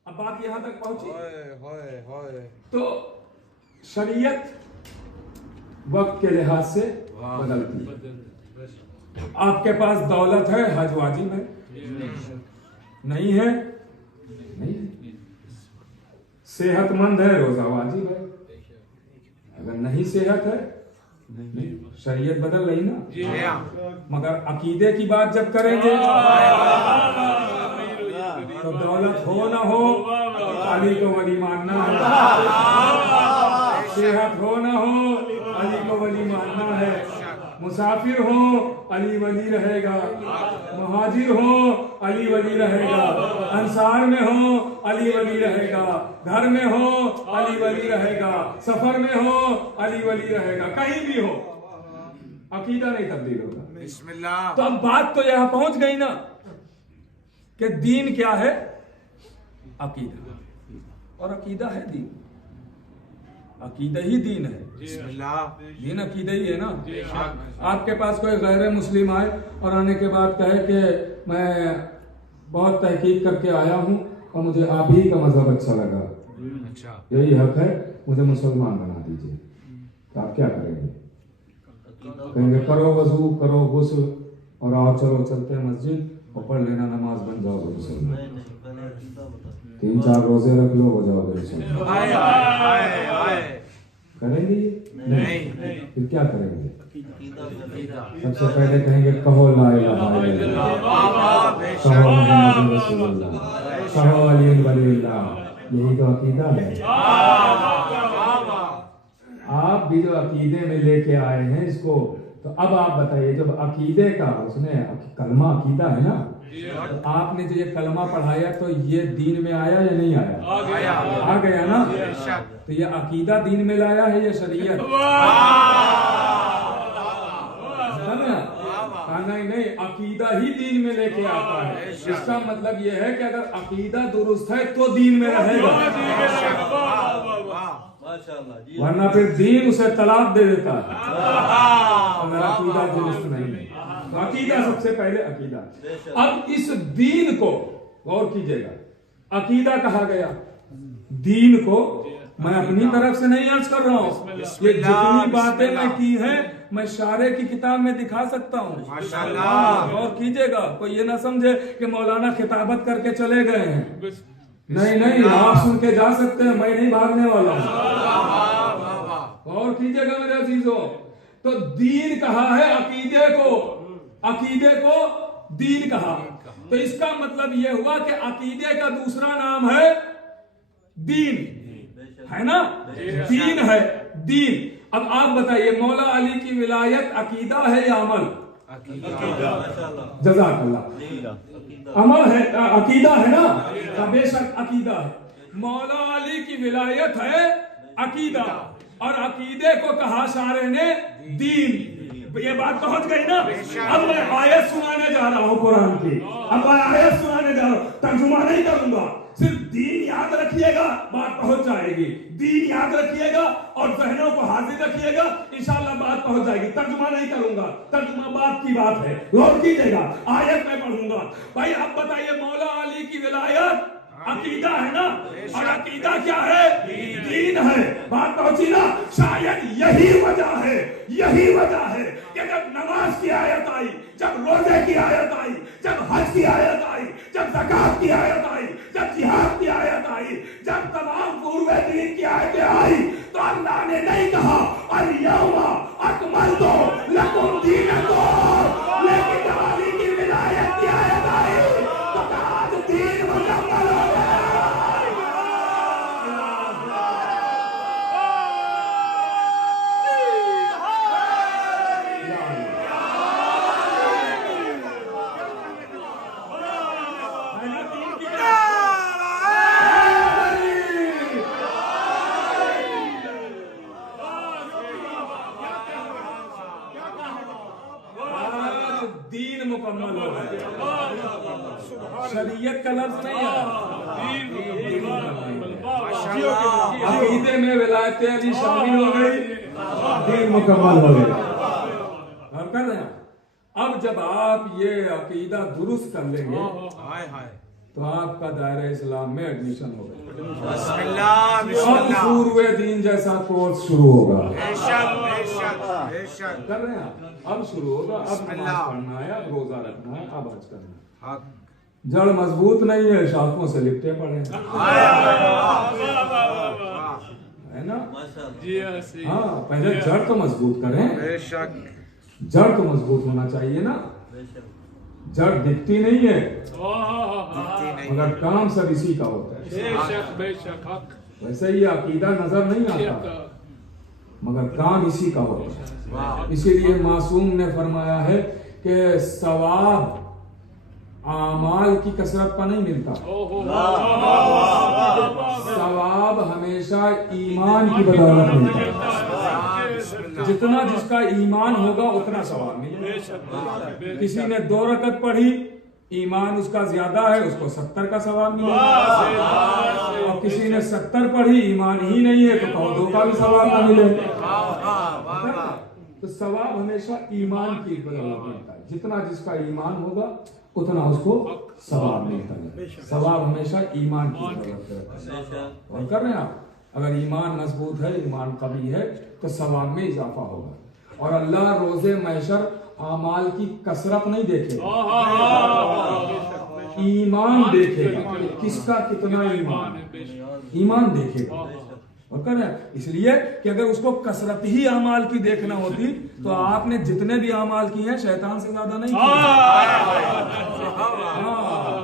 बात यहां तक पहुंची तो शरीयत वक्त के लिहाज से बदलती है। आपके पास दौलत है, हज वाजिब है, नहीं है नहीं है। सेहतमंद है, रोजा वाजिब है, अगर नहीं सेहत है नहीं, शरीयत बदल रही ना। मगर अकीदे की बात जब करेंगे तो दौलत हो ना हो अली को वली मानना है, सेहत हो ना हो अली को वली मानना है, मुसाफिर हो अली वली रहेगा, मुहाजिर हो अली वली रहेगा, अंसार में हो अली वली रहेगा, घर में हो अली वली रहेगा, सफर में हो अली वली रहेगा, कहीं भी हो अकीदा नहीं तब्दील होगा। बिस्मिल्लाह। तो अब बात तो यहां पहुंच गई ना कि दीन क्या है, अकीदा, और अकीदा है दीन, अकीदा ही दीन है। दीन अकीदा ही है ना। आपके पास कोई गैर मुस्लिम आए और आने के बाद कहे कि मैं बहुत तहकीक करके आया हूं और मुझे आप ही का मजहब अच्छा लगा, यही हक है, मुझे मुसलमान बना दीजिए, तो आप क्या करेंगे? कहेंगे करो वजू, करो गुस्ल और आओ चलो चलते हैं मस्जिद और पढ़ लेना नमाज, बन जाओगे मुसलमान, 3-4 रोजे रख लो, हो जाओगे मुसलमान। करेंगे नहीं। फिर क्या करेंगे? सबसे पहले कहेंगे कहो ला इलाहा इल्लल्लाह, कहो मुहम्मद रसूलुल्लाह, कहो अली वलील्लाह, यही तो अकीदा है। आप भी जो अकीदे में लेके आए हैं इसको, तो अब आप बताइए, जब अकीदे का उसने कलमा अकीदा है ना, तो आपने जो ये कलमा पढ़ाया तो ये दीन में आया या नहीं आया? आ गया ना। तो ये अकीदा दीन में लाया है या शरीयत? नहीं, अकीदा ही दीन में लेके आता है। इसका मतलब ये है कि अगर अकीदा दुरुस्त है तो दीन में रहेगा, वरना फिर दीन उसे तलाक दे देता है अगर अकीदा दुरुस्त नहीं है। तो अकीदा सबसे पहले अकीदा। अब इस दीन को गौर कीजिएगा, अकीदा कहा गया, दीन को मैं अपनी तरफ से नहीं अर्ज कर रहा हूँ, ये जितनी बातें मैं की हैं मैं शारे की किताब में दिखा सकता हूँ। माशाल्लाह। गौर कीजिएगा, कोई ये ना समझे कि मौलाना खिताबत करके चले गए हैं, नहीं, आप सुन के जा सकते हैं, मैं नहीं भागने वाला हूँ। गौर कीजिएगा मेरे अजीजों, तो दीन कहा है अकीदे को दीन कहा, तो इसका मतलब यह हुआ कि अकीदे का दूसरा नाम है दीन, है ना? दीन है, दीन। अब आप बताइए, मौला अली की विलायत अकीदा है या अमल? जज़ाकल्लाह। अमल है, अकीदा है ना? बेशक अकीदा है। मौला अली की विलायत है अकीदा, और अकीदे को कहा शारे ने दीन। ये बात पहुंच गई ना। अब मैं आयत सुनाने जा रहा हूँ कुरान की, अब मैं आयत सुनाने जा रहा हूँ। तर्जुमा नहीं करूंगा, सिर्फ दीन याद रखिएगा, बात पहुंच जाएगी। दीन याद रखिएगा और जहनों को हाजिर रखिएगा, इंशाल्लाह बात पहुंच जाएगी। तर्जुमा नहीं करूंगा, तर्जुमा बात की बात है, गौर कीजिएगा। आयत में पढ़ूंगा। भाई आप बताइए, मौला अली की विलायत अकीदा है ना, और अकीदा क्या है? दीन है। बात पहुंची ना? शायद यही वजह है कि जब नमाज की आयत आई, जब रोजे की आयत आई, जब हज की आयत आई, जब ज़कात की आयत आई, जब जिहाद की आयत आई, जब तमाम पूर्व दीन की आयतें आई, तो अल्लाह ने नहीं कहा अल यौमा अकमलतु लकुम दीनकुम, लेकिन जब अली की विलायत की आयत आई तो कहा आज दीन मुकम्मल हो गया। दीन मुकम्मल हो गया। शरीयत का लफ्ज नहीं है, अकीदे में विलायत अली शामिल हो गई, दीन मुकम्मल हो गया। हम कर रहे हैं। अब जब आप ये अकीदा दुरुस्त कर लेंगे तो आपका दायरा इस्लाम में एडमिशन होगा। अब पूर्व दीन जैसा कोर्स शुरू होगा। कर रहे हैं, अब शुरू होगा। अब नमाज पढ़ना है, अब रोजा रखना है, अब हज करना है। जड़ मजबूत नहीं है, शाखों से लिपटे पड़े है ना। हाँ, पहले जड़ तो मजबूत करें, जड़ तो मजबूत होना चाहिए ना। जड़ दिखती नहीं है मगर काम सब इसी का होता है। वैसे ही अकीदा नजर नहीं आता मगर काम इसी का होता है। इसीलिए मासूम ने फरमाया है कि सवाब आमाल की कसरत पर नहीं मिलता, सवाब हमेशा ईमान की बदौलत मिलता है। जितना जिसका ईमान होगा उतना सवाब मिलेगा। किसी ने 2 रकत पढ़ी, ईमान उसका ज्यादा है, उसको 70 का सवाब मिलेगा। और किसी ने 70 पढ़ी, ईमान ही नहीं है, तो 2 का भी सवाब ना मिले। तो सवाब हमेशा ईमान की बदौलत मिलता है। जितना जिसका ईमान होगा उतना उसको सवाब मिलता है। सवाब हमेशा ईमान की बदौलत है। और कर रहे हैं आप, अगर ईमान मजबूत है, ईमान कवी है, तो सवाब में इजाफा होगा। और अल्लाह रोजे महशर आमाल की कसरत नहीं देखेगा, ईमान देखेगा। किसका कितना ईमान देखेगा। और कर रहे हैं, इसलिए कि अगर उसको कसरत ही अमाल की देखना होती तो आपने जितने भी अमाल किए हैं शैतान से ज्यादा नहीं किए।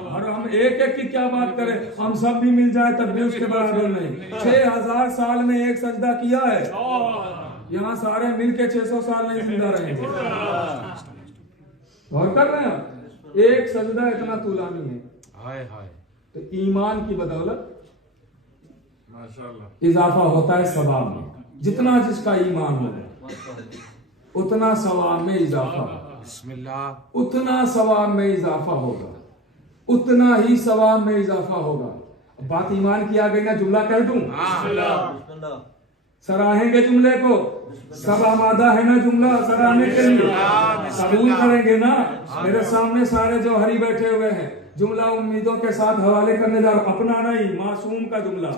और हम एक एक की क्या बात करें, हम सब भी मिल जाए तब भी उसके बराबर नहीं। 6000 साल में एक सजदा किया है, यहाँ सारे मिलके 600 साल नहीं जिंदा रहेंगे। और कर रहे हैं, एक सजदा इतना तुलानी है। तो ईमान की बदौलत इजाफा होता है सवाब में। जितना जिसका ईमान होगा उतना सवाब में इजाफा होगा, उतना सवाब में इजाफा होगा, उतना ही सवाब में इजाफा होगा। बात ईमान की आ गई ना, जुमला कह दूं, सराहेंगे जुमले को, सब आमादा है ना जुमला सराहने के लिए, कबूल करेंगे ना। मेरे सामने सारे जो हरी बैठे हुए हैं, जुमला उम्मीदों के साथ हवाले करने जा रहा, अपना नहीं, मासूम का जुमला।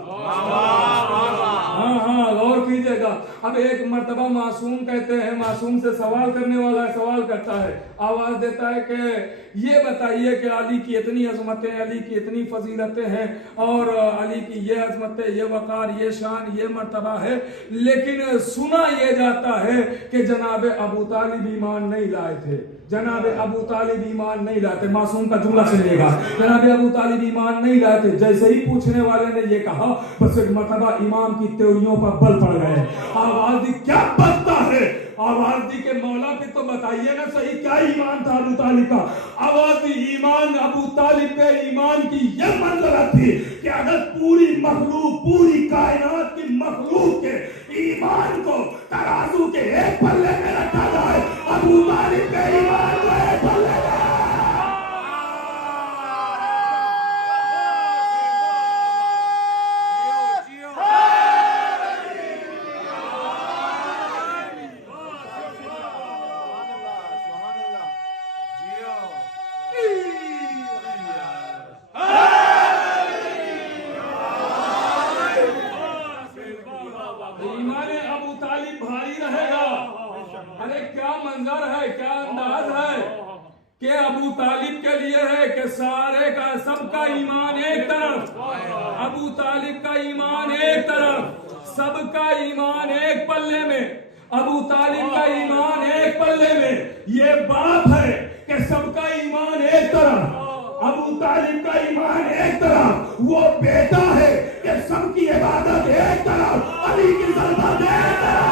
हाँ, गौर कीजिएगा। अब एक मर्तबा मासूम कहते हैं, मासूम से सवाल करने वाला सवाल करता है, आवाज देता है कि ये बताइए कि अली की इतनी अजमतें, अली की इतनी फजीलतें हैं, और अली की ये अजमतें, ये वकार, ये शान, ये मर्तबा है, लेकिन सुना ये जाता है कि जनाब अबू तालिब ईमान नहीं लाए थे, जनाब अबू तालिब ईमान नहीं लाए थे। मासूम का जुमला सुनिएगा, जनाब अबू तालिब ईमान नहीं लाए थे। जैसे ही पूछने वाले ने ये कहा, बस एक मर्तबा इमाम की त्योरियों पर बल पड़ गए। आवाज दी, क्या बनता है? आवाज दी के मौला पे तो बताइए ना सही, क्या ईमान था अबू तालिब का? आवाज दी, ईमान अबू तालिब पे ईमान की यह मंजिलत थी कि अगर पूरी मखलूक, पूरी कायनात की मखलूक के ईमान को तराजू के एक पल्ले में रखा जाए, अबू तालिब के ईमान को एक पल्ले में। सबका ईमान एक तरफ, अबू तालिब का ईमान एक तरफ, सबका ईमान एक पल्ले में, अबू तालिब का ईमान एक पल्ले में। ये बाप है कि सबका ईमान एक तरफ, अबू तालिब का ईमान एक तरफ। वो बेटा है कि सबकी इबादत एक तरफ, अली की सल्तनत एक तरफ।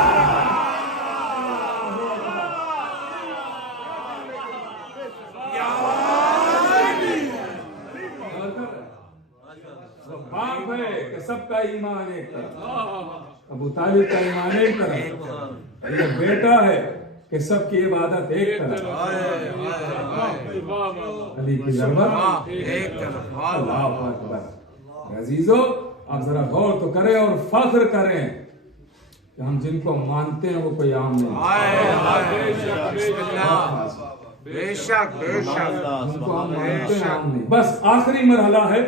बाप है कि सबका ईमान एक तरफ, अबू तालिब का ईमान एक तरफ। ये बेटा है कि सबकी इबादत एक तरफ, अली की ज़रूरत एक तरफ। अल्लाह अकबर। अजीजों, आप जरा गौर तो करें और फख्र करें कि हम जिनको मानते हैं वो कोई आम नहीं, बेशक बेशक जिनको हम मानते हैं आम नहीं। बस आखिरी मरहला है,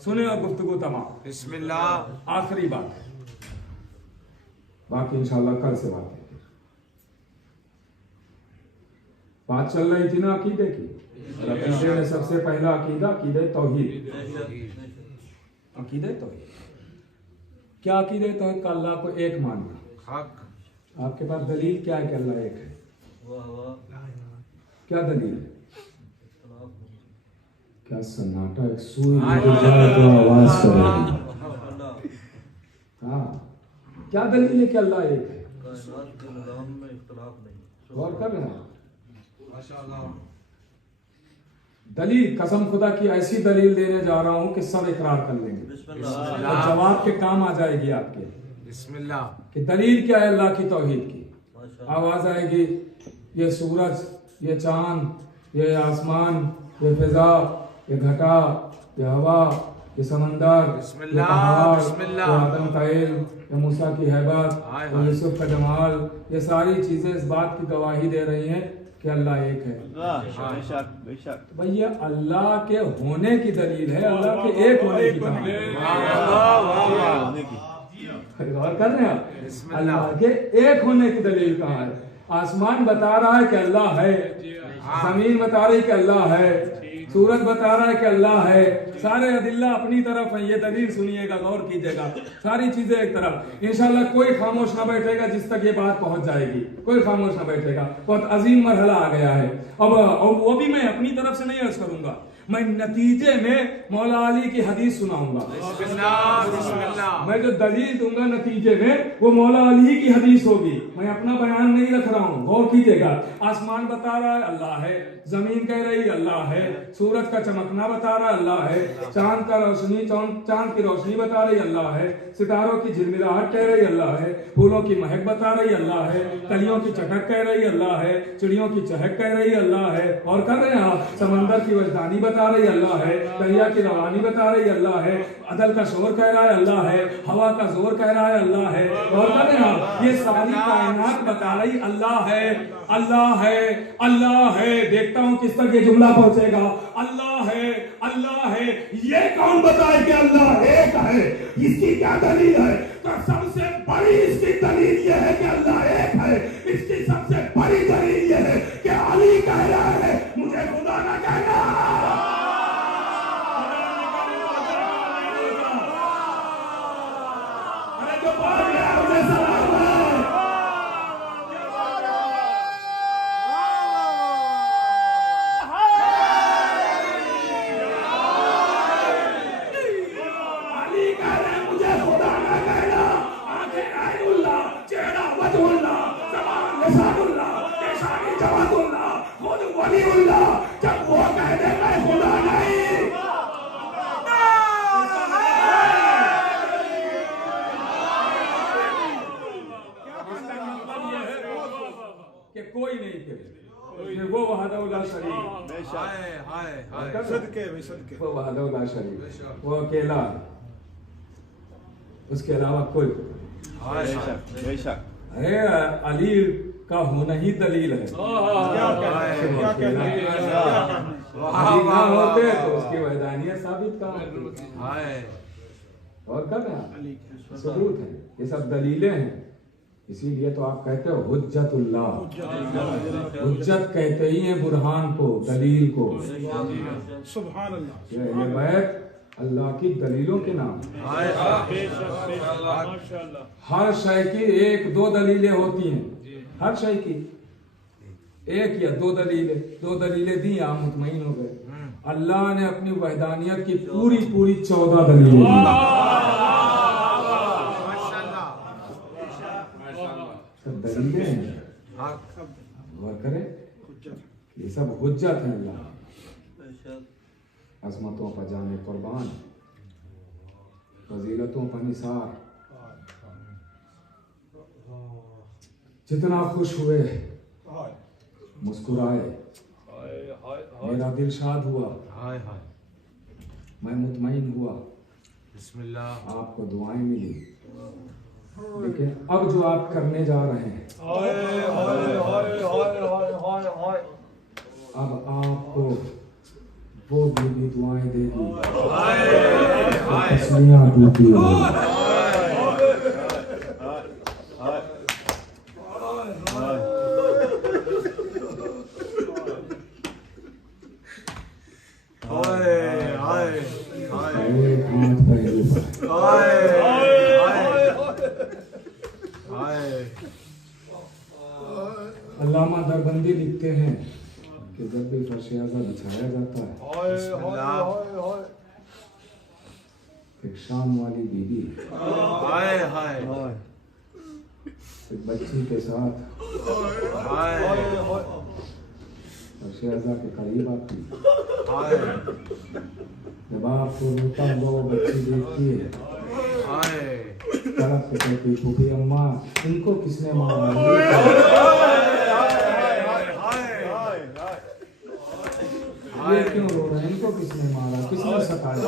सुने और गुफ्तगू तमाम। बिस्मिल्लाह। आखिरी बात है, बाकी इंशाल्लाह कल से बात है। बात चल रही थी ना अकीदे की। अकीदे में सबसे पहला अकीदा अकीदे तौहीद। अकीदे तौहीद क्या? अकीदे तौहीद का अल्लाह को एक मानना। हक। आपके पास दलील क्या है कि अल्लाह एक है? क्या दलील है? क्या सन्नाटा, एक सुई तो आवाज करेगी। हाँ, क्या दलील है कि अल्लाह एक है? गौर कर रहे हैं? दलील, कसम खुदा की ऐसी दलील देने जा रहा हूं कि सब इकरार कर लेंगे और जवाब के काम आ जाएगी आपके। बिस्मिल्लाह। कि दलील क्या है अल्लाह की तौहीद की? आवाज आएगी, ये सूरज, ये चांद, ये आसमान, ये फिजा, ये घटा, ये हवा, ये समंदर, ये पहाड़, ये आदम का इल्म, ये मूसा की हैबत, ये यूसुफ का जमाल, ये सारी चीजें इस बात की गवाही दे रही हैं कि अल्लाह एक है। तो भैया अल्लाह के होने की दलील है, अल्लाह के एक होने की दलील है। गौर कर रहे हैं आप? अल्लाह के एक होने की दलील कहाँ है? आसमान बता रहा है कि अल्लाह है, जमीन बता रही कि अल्लाह है, सूरज बता रहा है कि अल्लाह है, सारे अदिल्ला अपनी तरफ है। ये दलील सुनिएगा, गौर कीजिएगा, सारी चीजें एक तरफ। इंशाल्लाह कोई खामोश ना बैठेगा जिस तक ये बात पहुंच जाएगी, कोई खामोश ना बैठेगा। बहुत अजीम मरहला आ गया है। अब वो भी मैं अपनी तरफ से नहीं अर्ज करूंगा, मैं नतीजे में मौला अली की हदीस सुनाऊंगा। मैं जो दलील दूंगा नतीजे में वो मौला अली की हदीस होगी, मैं अपना बयान नहीं रख रहा हूँ। गौर कीजिएगा, आसमान बता रहा है अल्लाह है, जमीन कह रही अल्लाह है, सूरज का चमकना बता रहा है अल्लाह है, चांद का रोशनी, चांद की रोशनी बता रही अल्लाह है, सितारों की झिलमिलाहट कह रही अल्लाह है, फूलों की महक बता रही अल्लाह है, कलियों की चटक कह रही अल्लाह है, चिड़ियों की चहक कह रही अल्लाह है। और कर रहे हैं आप, समंदर की वजदानी बता रही अल्लाह है, दरिया की रवानी बता रही अल्लाह है, अदल का शोर कह रहा है अल्लाह है, हवा का जोर कह रहा है अल्लाह है। और कर रहे हैं आप, ये सारी कायनात बता रही अल्लाह है, अल्लाह है, अल्लाह है। देखता हूं किस तक ये जुमला पहुंचेगा। अल्लाह है, अल्लाह है, ये कौन बताए कि अल्लाह एक है? इसकी क्या दलील है? तो सबसे बड़ी इसकी दलील ये है कि अल्लाह एक है। इसकी सबसे बड़ी दलील ये है कि अली कह रहा है मुझे खुदा ना कहना। अरे जो बोल गया उसे सलाम है। जब वो कह दे मैं खुदा नहीं, कि कोई नहीं करे वो वहदहुल्ला शरीक, वो वहदहुल्ला शरीक, वो अकेला है, उसके अलावा कोई। अरे अली का होना ही दलील है। होते तो उसकी वहदानियत साबित और कब है सबूत है, ये सब दलीलें हैं, इसीलिए तो आप कहते हो हुज्जतुल्लाह। हुज्जत कहते ही है बुरहान को, दलील को। सुभान अल्लाह। ये अहले बैत अल्लाह की दलीलों के नाम। हर शय की एक दो दलीलें होती हैं, हर शय की एक या दो दलीलें दी, आप मुतमईन हो गए। अल्लाह ने अपनी वहदानियत की पूरी 14 दलीलें दी। सब दलीलें हैं, गौर करें, ये सब हुज्जत है। अल्लाह अजमतों पर जाने कुर्बान, फजीलतों पर निसार। जितना खुश हुए, मुस्कुराए, मेरा दिल शाद हुआ, मैं मुतमईन हुआ, बिस्मिल्लाह। आपको दुआएं मिली। लेकिन अब जो आप करने जा रहे हैं, अब आपको वो बीबी दुआएं देगी, तस्लीयां देती होगी। एक हाथ पहलू पर। अल्लामा दरबंदी लिखते हैं कि जब भी फर्श आज़ा बिछाया जाता है, एक शाम वाली बीबी एक बच्ची के साथ फर्श आज़ा के करीब आती। जब आपको रोता हुआ वो बच्ची देखती है, तड़प के कहती, फूफी अम्मा इनको किसने मारा? ये क्यों रो रहे हैं? इनको किसने मारा, किसने सताया?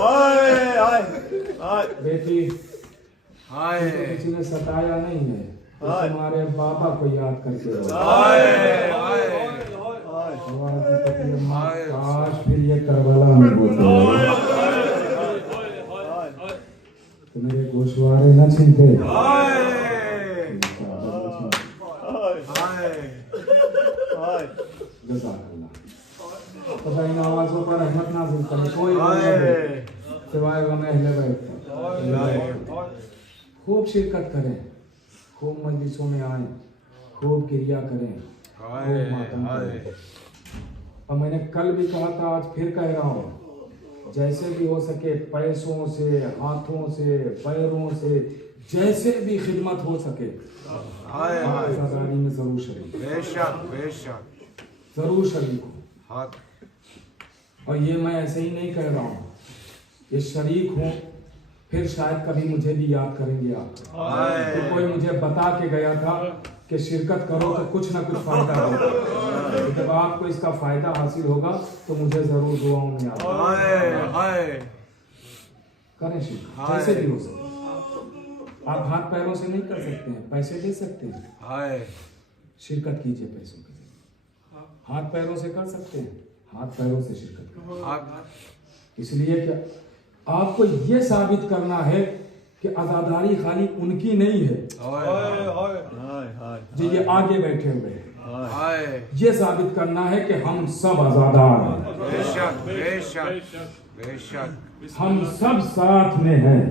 बेटी, इनको किसी ने सताया नहीं है, तुम्हारे बाबा को याद करके रो। काश फिर ये करबला में होते तो मेरे गोशवारे न छिनते। पता इन आवाजों पर रहमत नाज़िल करे, कोई सिवाय गम अहले बैत का। खूब शिरकत करें, खूब मजलिसों में आए, खूब क्रिया करें, खूब मातम करें। और मैंने कल भी कहा था, आज फिर कह रहा हूँ, जैसे भी हो सके पैसों से, हाथों से, पैरों से, जैसे भी खिदमत हो सके आज़ादारी में जरूर शरीक। बेशक जरूर शरीक हो। और ये मैं ऐसे ही नहीं कह रहा हूँ, ये शरीक हूँ, फिर शायद कभी मुझे भी याद करेंगे आप। तो कोई मुझे बता के गया था कि शिरकत करो तो कुछ ना कुछ फायदा होगा। तो जब आपको इसका फायदा हासिल होगा तो मुझे जरूर दुआओं में याद करें। शिरकत जैसे भी हो सके। आप हाथ पैरों से नहीं कर सकते हैं, पैसे दे सकते हैं, शिरकत कीजिए पैसों के। हाथ पैरों से कर सकते हैं, हाथ पैरों से शिरकत करें। इसलिए कि आपको ये साबित करना है कि आजादारी खाली उनकी नहीं है जो ये आगे बैठे हुए हैं। ये साबित करना है कि हम सब आजादार हैं। बेशक हम सब साथ में हैं,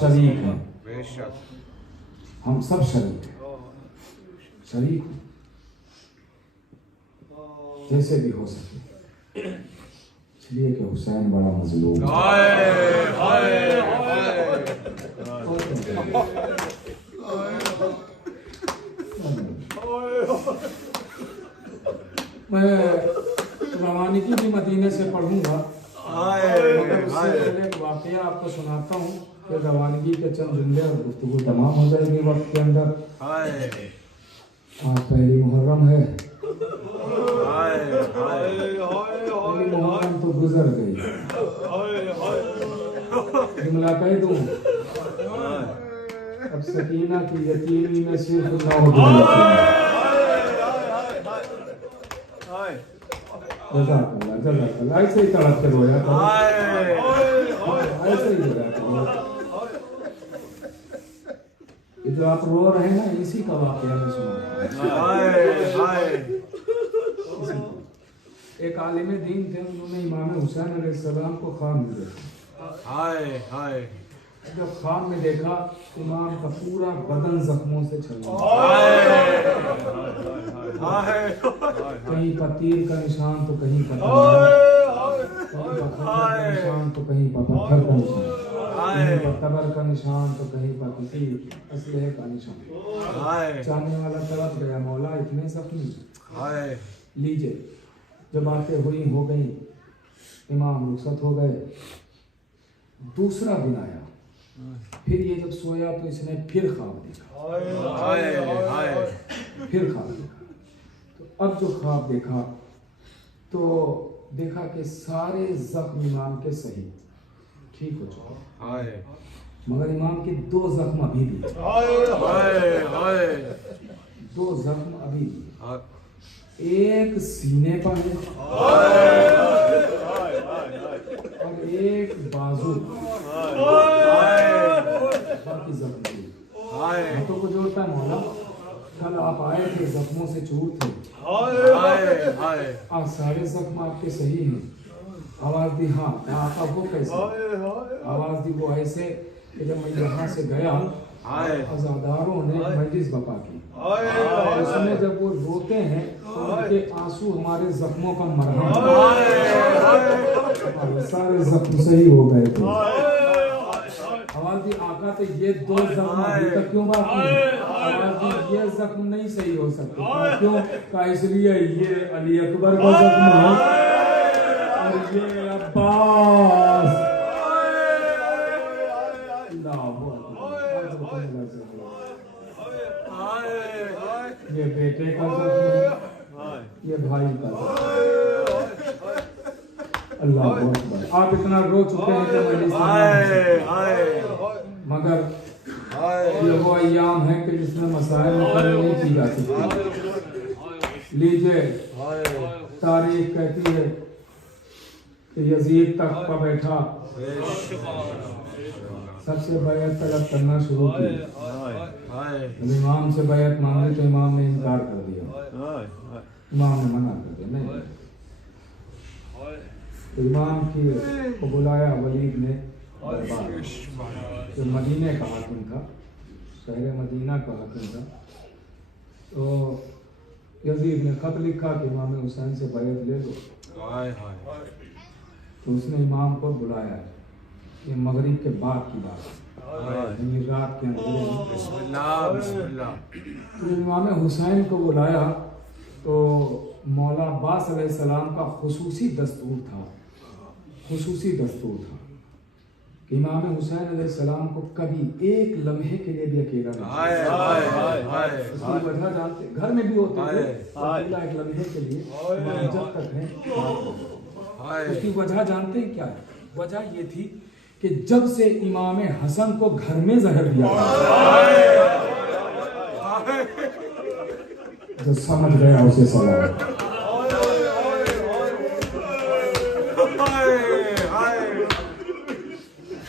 शरीक हैं। हम सब शरीक हैं, शरीक हैं, जैसे भी हो सके। इसलिए कि हुसैन बड़ा मजलूम मैं रवानगी भी मदीने से पढ़ूंगा, मगर उससे पहले एक वाकया आपको सुनाता हूँ कि रवानगी के चंद जुमले और गुफ्तगू तमाम हो जाएगी वक्त के अंदर। आज पहली मुहर्रम है, पहली मुहर्रम तो गुजर गई। जुमला कह दूं, अब सकीना की यतीमी में सिर्फ 9 दिन जज़ाकल्लाह। ऐसे ही तड़प के रोया करो, ऐसे ही रोया करो। आप रो रहे हैं ना, इसी का वाकया में सुना। हाय हाय एक आलिम दीन थे, उन्होंने इमाम हुसैन अलैहिस्सलाम को ख्वाब में देखा। हाय हाय जब ख्वाब में देखा, इमाम का पूरा बदन जख्मों से छलका, हाय कहीं पर तीर का निशान तो कहीं पर कहीं पर निशान तो कहीं पर पत्थर का निशान, कहीं पर तबर का निशान तो कहीं पर किसी असलहे का निशान। हाय चाहने वाला तड़प गया, मौला इतने जख्मी। हाय लीजिए, जब बातें हुई हो गई, इमाम रुखसत हो गए। दूसरा दिन आया, फिर ये जब सोया तो इसने फिर ख्वाब देखा। हाय हाय फिर ख्वाब देखा, तो अब जो ख्वाब देखा तो देखा कि सारे जख्म इमाम के सही ठीक हो चुके, हाय मगर इमाम के 2 जख्म अभी भी, हाय हाय 2 जख्म अभी भी। हाय एक सीने पर है और एक बाजू, बाकी जख्म नहीं। हाथों को जोड़ता है मौला, कल आप आए थे, जख्मों से चूर थे, आज सारे जख्म आपके सही हैं। आवाज दी, हाँ आका वो कैसे? आवाज दी वो ऐसे कि जब मैं यहाँ से गया, अज़ादारों ने मजलिस बपा की, उसमें जब वो रोते हैं तो उनके आंसू हमारे जख्मों का मरहम, सारे जख्म सही हो गए थे। आवाज दी, आका तो ये 2 जख्म अभी तक क्यों बाकी है? आवाज दी, ये जख्म नहीं सही हो सकते। क्यों? कहा इसलिए ये अली अकबर का जख्म है और ये अब्बास। ये बेटे का जख्म है, ये भाई का जख्म। अल्लाह अकबर। आप इतना रो चुके हैं कि मैं मगर ये वो अय्याम है कि जिसमें मसाइल मुकम्मल नहीं की जा सकती। लीजिए, तारीख कहती है कि यजीद तक पर बैठा, सबसे बैत तलब करना शुरू की। इमाम से बैत मांगी तो इमाम ने इनकार कर दिया, इमाम ने मना कर दिया नहीं। तो इमाम को बुलाया वलीद ने, जो मदीने का हाकिम था, शहर मदीना का हाकिम था। तो यजीद ने खत लिखा कि इमाम हुसैन से बैत ले लो। तो उसने इमाम को बुलाया, ये मगरिब के बाद की बात है, रात के अंधेरे में। तो इमाम हुसैन को बुलाया तो मौला अब्बास अलैहिस्सलाम का खुसूसी दस्तूर था कि इमाम हुसैन अलैहिस्सलाम को कभी एक लम्हे के लिए भी अकेला नहीं। उसकी वजह जानते, घर में भी होते थे, अकेला एक लम्हे के लिए जब तक है। उसकी वजह जानते हैं क्या है? वजह ये थी कि जब से इमाम हसन को घर में जहर दिया, जो समझ गया उसे सवाल।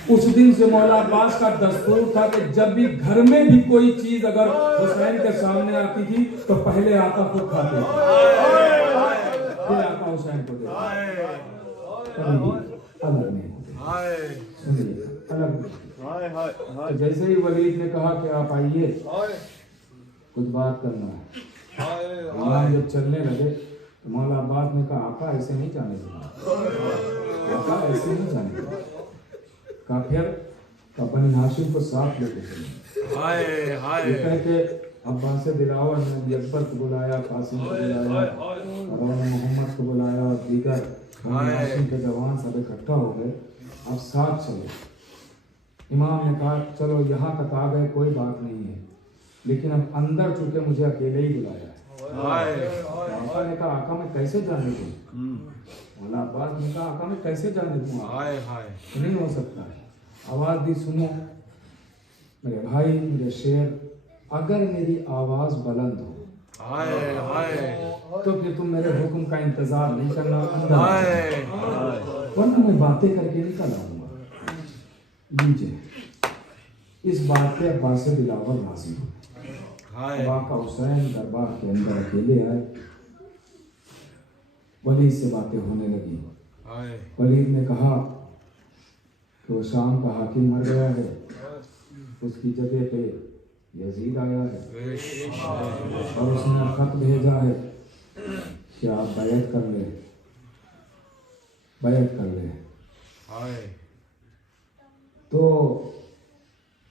उस दिन से मौला अब्बास का दस्तूर था कि जब भी घर में भी कोई चीज अगर हुसैन के सामने आती थी तो पहले आका खुद खाते थे, फिर आका हुसैन को देते। अलग नहीं होते, सुनिए अलग नहीं। तो जैसे ही वलीद ने कहा कि आप आइए, कुछ बात करना है, इमाम जब चलने लगे तो मौला अब्बास ने कहा आका ऐसे नहीं जाने देना, आका ऐसे नहीं जाने देना। कहा फिर बनी हाशिम को साथ लेके चले। के अब्बास दिलावर ने अली अकबर को बुलाया, कासिम को बुलाया, मोहम्मद को बुलाया और दीगर हाशिम के जवान सब इकट्ठा हो गए, अब साथ चलो। इमाम ने कहा चलो यहाँ तक आ गए, कोई बात नहीं है, लेकिन अब अंदर चूंकि मुझे अकेले ही बुलाया है। आका ने कहा आका मैं कैसे जाने दूँ? मौला अब्बास ने कहा आका मैं कैसे जाने दूँ? नहीं हो सकता है। आवाज दी, सुनो मेरे भाई, मेरे शेर, अगर मेरी आवाज बुलंद हो तो फिर तुम मेरे हुक्म का इंतजार नहीं करना, वरना मैं बातें करके निकल आऊंगा। लीजिए, इस बात पे अब्बास से बिलावल राजी हो। हाय अब्बा का हुसैन दरबार के अंदर अकेले आए। वलीद से बातें होने लगी। हाय वलीद ने कहा कि वो शाम का हाकिम मर गया है, उसकी जगह पे यजीद आया है और उसने खत भेजा है कि आप बैत कर ले, बैत कर ले। हाय तो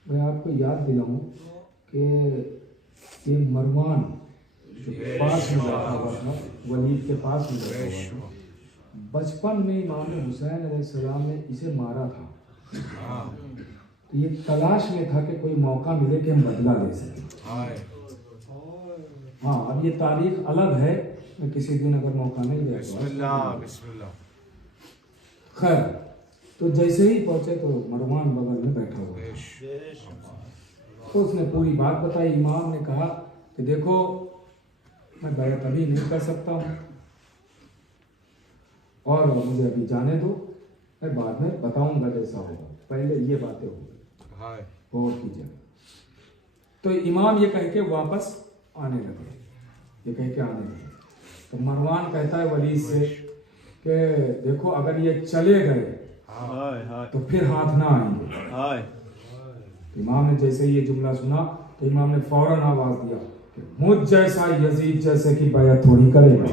मैं आपको याद दिलाऊं कि ये मरवान जो पास में बैठा हुआ था, वलीद के पास में बैठा हुआ था, बचपन में इमाम हुसैन अलैहिस्सलाम ने इसे मारा था। तो ये तलाश में था कि कोई मौका मिले कि हम बदला ले सकें। हाय हाँ, अब ये तारीख अलग है, मैं किसी दिन अगर मौका नहीं दे बिस्मिल्लाह बिस्मिल्लाह। खैर, तो जैसे ही पहुंचे तो मरवान बगल में बैठा हुआ था। तो उसने पूरी बात बताई। इमाम ने कहा कि देखो मैं बैत अभी नहीं कर सकता हूँ और मुझे अभी जाने दो, मैं बाद में बताऊंगा जैसा होगा, पहले ये बातें होंगी, हाय गौर कीजिए। तो इमाम ये कह के वापस आने लगे, ये कह के आने लगे। तो मरवान कहता है वलीद से कि देखो अगर ये चले गए तो फिर हाथ ना आएंगे। इमाम ने जैसे ये जुमला सुना तो इमाम ने फौरन आवाज दिया कि मुझ जैसा यजीद जैसे की बैत थोड़ी करेगा।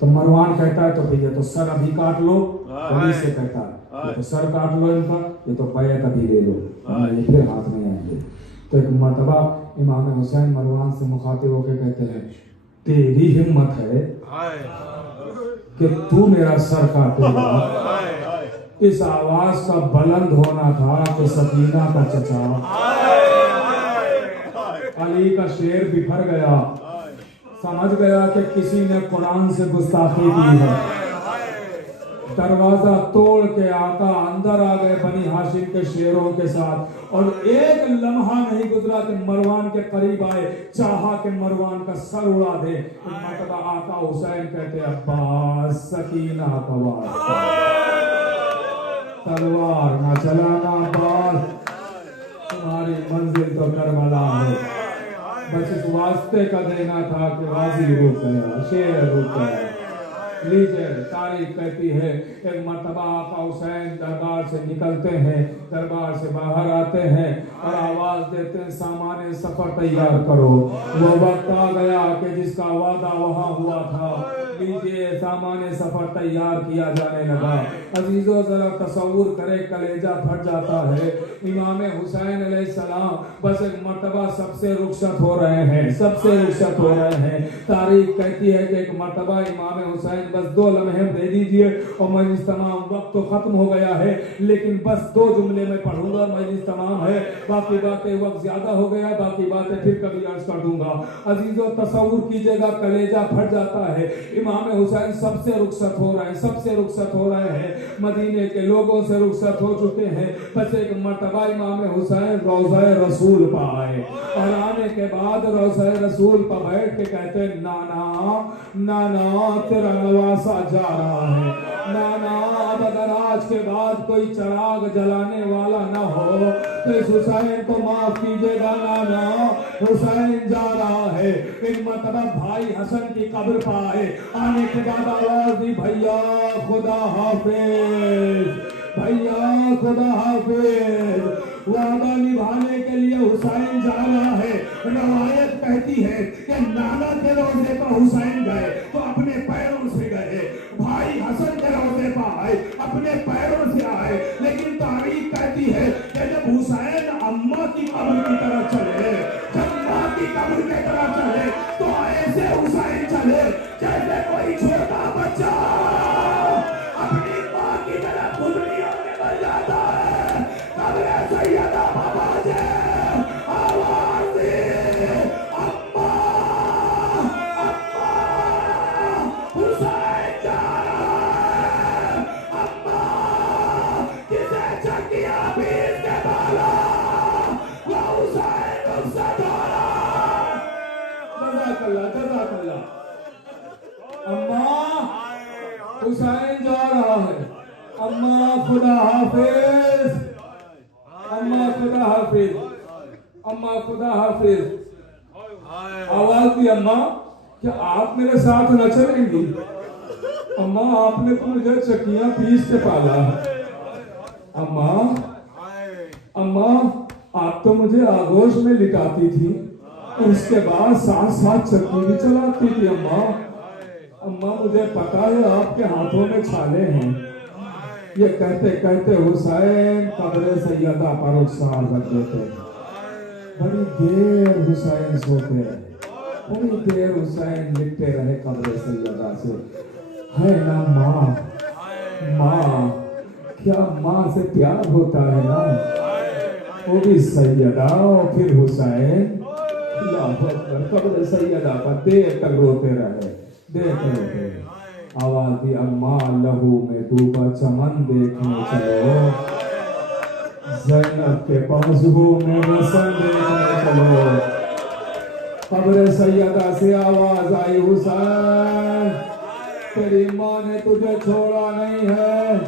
तो मरवान कहता है तो भैया तो सर अभी काट लो। वली से कहता है ये तो सर काट लो इनका, ये तो बैत अभी ले लो, ये फिर हाथ नहीं आएंगे। तो एक मर्तबा इमाम हुसैन मरवान से मुखातिब होकर कहते हैं तेरी हिम्मत है कि तू मेरा सर काटेगा। इस आवाज का बुलंद होना था कि सकीना का चचा अली का शेर बिफर गया, समझ गया कि किसी ने कुरान से गुस्ताखी की है। दरवाजा तोड़ के आका अंदर आ गए बनी हाशिम के शेरों के साथ, और एक लम्हा नहीं गुजरा कि मरवान के करीब आए, चाहा कि मरवान का सर उड़ा दे। मतलब आका हुसैन कहते अब्बास सकीना का वास्ता, तलवार ना चलाना अब्बास, तुम्हारी मंजिल तो करबला है। बस इस वास्ते का देना था कि गाजी रुक गया, शेर रुक गया। लीजिए तारीख कहती है एक मर्तबा आका हुसैन दरबार से निकलते हैं, दरबार से बाहर आते हैं और आवाज देते हैं सामान्य सफर तैयार करो। वो वक्त आ गया कि जिसका वादा वहां हुआ था। लीजिए सामान्य सफर तैयार किया जाने लगा। अजीजों जरा तसव्वुर करे, कलेजा फट जाता है। इमाम हुसैन अलैहिस्सलाम बस एक मर्तबा सबसे रुखसत हो रहे हैं, सबसे रुखसत हो रहे हैं। तारीख कहती है कि एक मर्तबा इमाम हुसैन बस 2 लम्हे दे दीजिए और मजलिस तमाम, वक्त तो खत्म हो गया है लेकिन बस 2 जुमले में पढ़ूंगा, मजलिस तमाम है, बाकी बातें वक्त ज्यादा हो गया, बाकी बातें फिर कभी अर्ज कर दूंगा। अजीजों तसव्वुर कीजिएगा, कलेजा फट जाता है। इमाम हुसैन सबसे रुखसत हो रहे हैं, सबसे रुखसत हो रहे हैं, मदीने के लोगों से रुखसत हो चुके हैं। बस एक मर्तबा इमाम हुसैन रोज़ा रसूल पर आए और आने के बाद रोज़ा रसूल पर बैठ के कहते नाना नाना तेरा नवासा जा रहा है, नाना अब अगर आज के बाद कोई चिराग जलाने वाला ना हो तो इस हुसैन को माफ कीजिएगा, नाना हुसैन जा रहा है। इन मतलब भाई हसन की कब्र पर आए, आने के बाद आवाज दी भैया खुदा हाफिज, भैया खुदा हाफिज। वादा निभाने के लिए हुसैन जा रहा है। रवायत कहती है कि नाना के रोज़े पर हुसैन गए तो अपने पैरों से गए, भाई हसन के रोज़े पर आए अपने पैरों से आए। लेकिन तारीख कहती है कि जब हुसैन अम्मा की कब्र की तरफ चले, जब माँ की कब्र की तरफ चले तो ऐसे हुसैन चले जैसे कोई छोटा बच्चा अपनी माँ की तरफ गुजरियों में बन जाता है। कब्र सैयदा बाबा जे आवाज दे अम्मा, अम्मा हुसैन जा रहा है, अम्मा किसे चकिया बीच के बाला वो हुसैन रुखसत हो रहा है। जज़ाकल्लाह जज़ाकल्लाह। अम्मा हुसैन जा रहा है, अम्मा खुदा हाफिज, हाफिज, अम्मा खुदा हाफिज। आवाज दी अम्मा, क्या आप मेरे साथ न चलेंगी? अम्मा आपने तो मुझे चक्कियां पीस के पाला है। अम्मा, अम्मा आप तो मुझे आगोश में लिटाती थी, उसके बाद साथ साथ चक्की भी चलाती थी। अम्मा, अम्मा मुझे पता है आपके हाथों में छाले हैं। ये कहते कहते हुसैन कब्र सैयदा पर रुखसार कर देते। बड़ी देर हुसैन सोते रहे, बड़ी देर हुसैन लिटते रहे कब्र सैयदा से। है ना माँ, माँ क्या माँ से प्यार होता है ना, वो भी सैयदा और फिर हुसैन। कब्र सैयदा पर देर तक रोते रहे, देर तक रोते रहे। आवाज दी अम्मा लहू में डूबा चमन देखने चलो, ज़ैनब के बाजुओं में रसन देखने चलो। कब्र सैयदा से आवाज आई, हुसैन तेरी माँ ने तुझे छोड़ा नहीं है,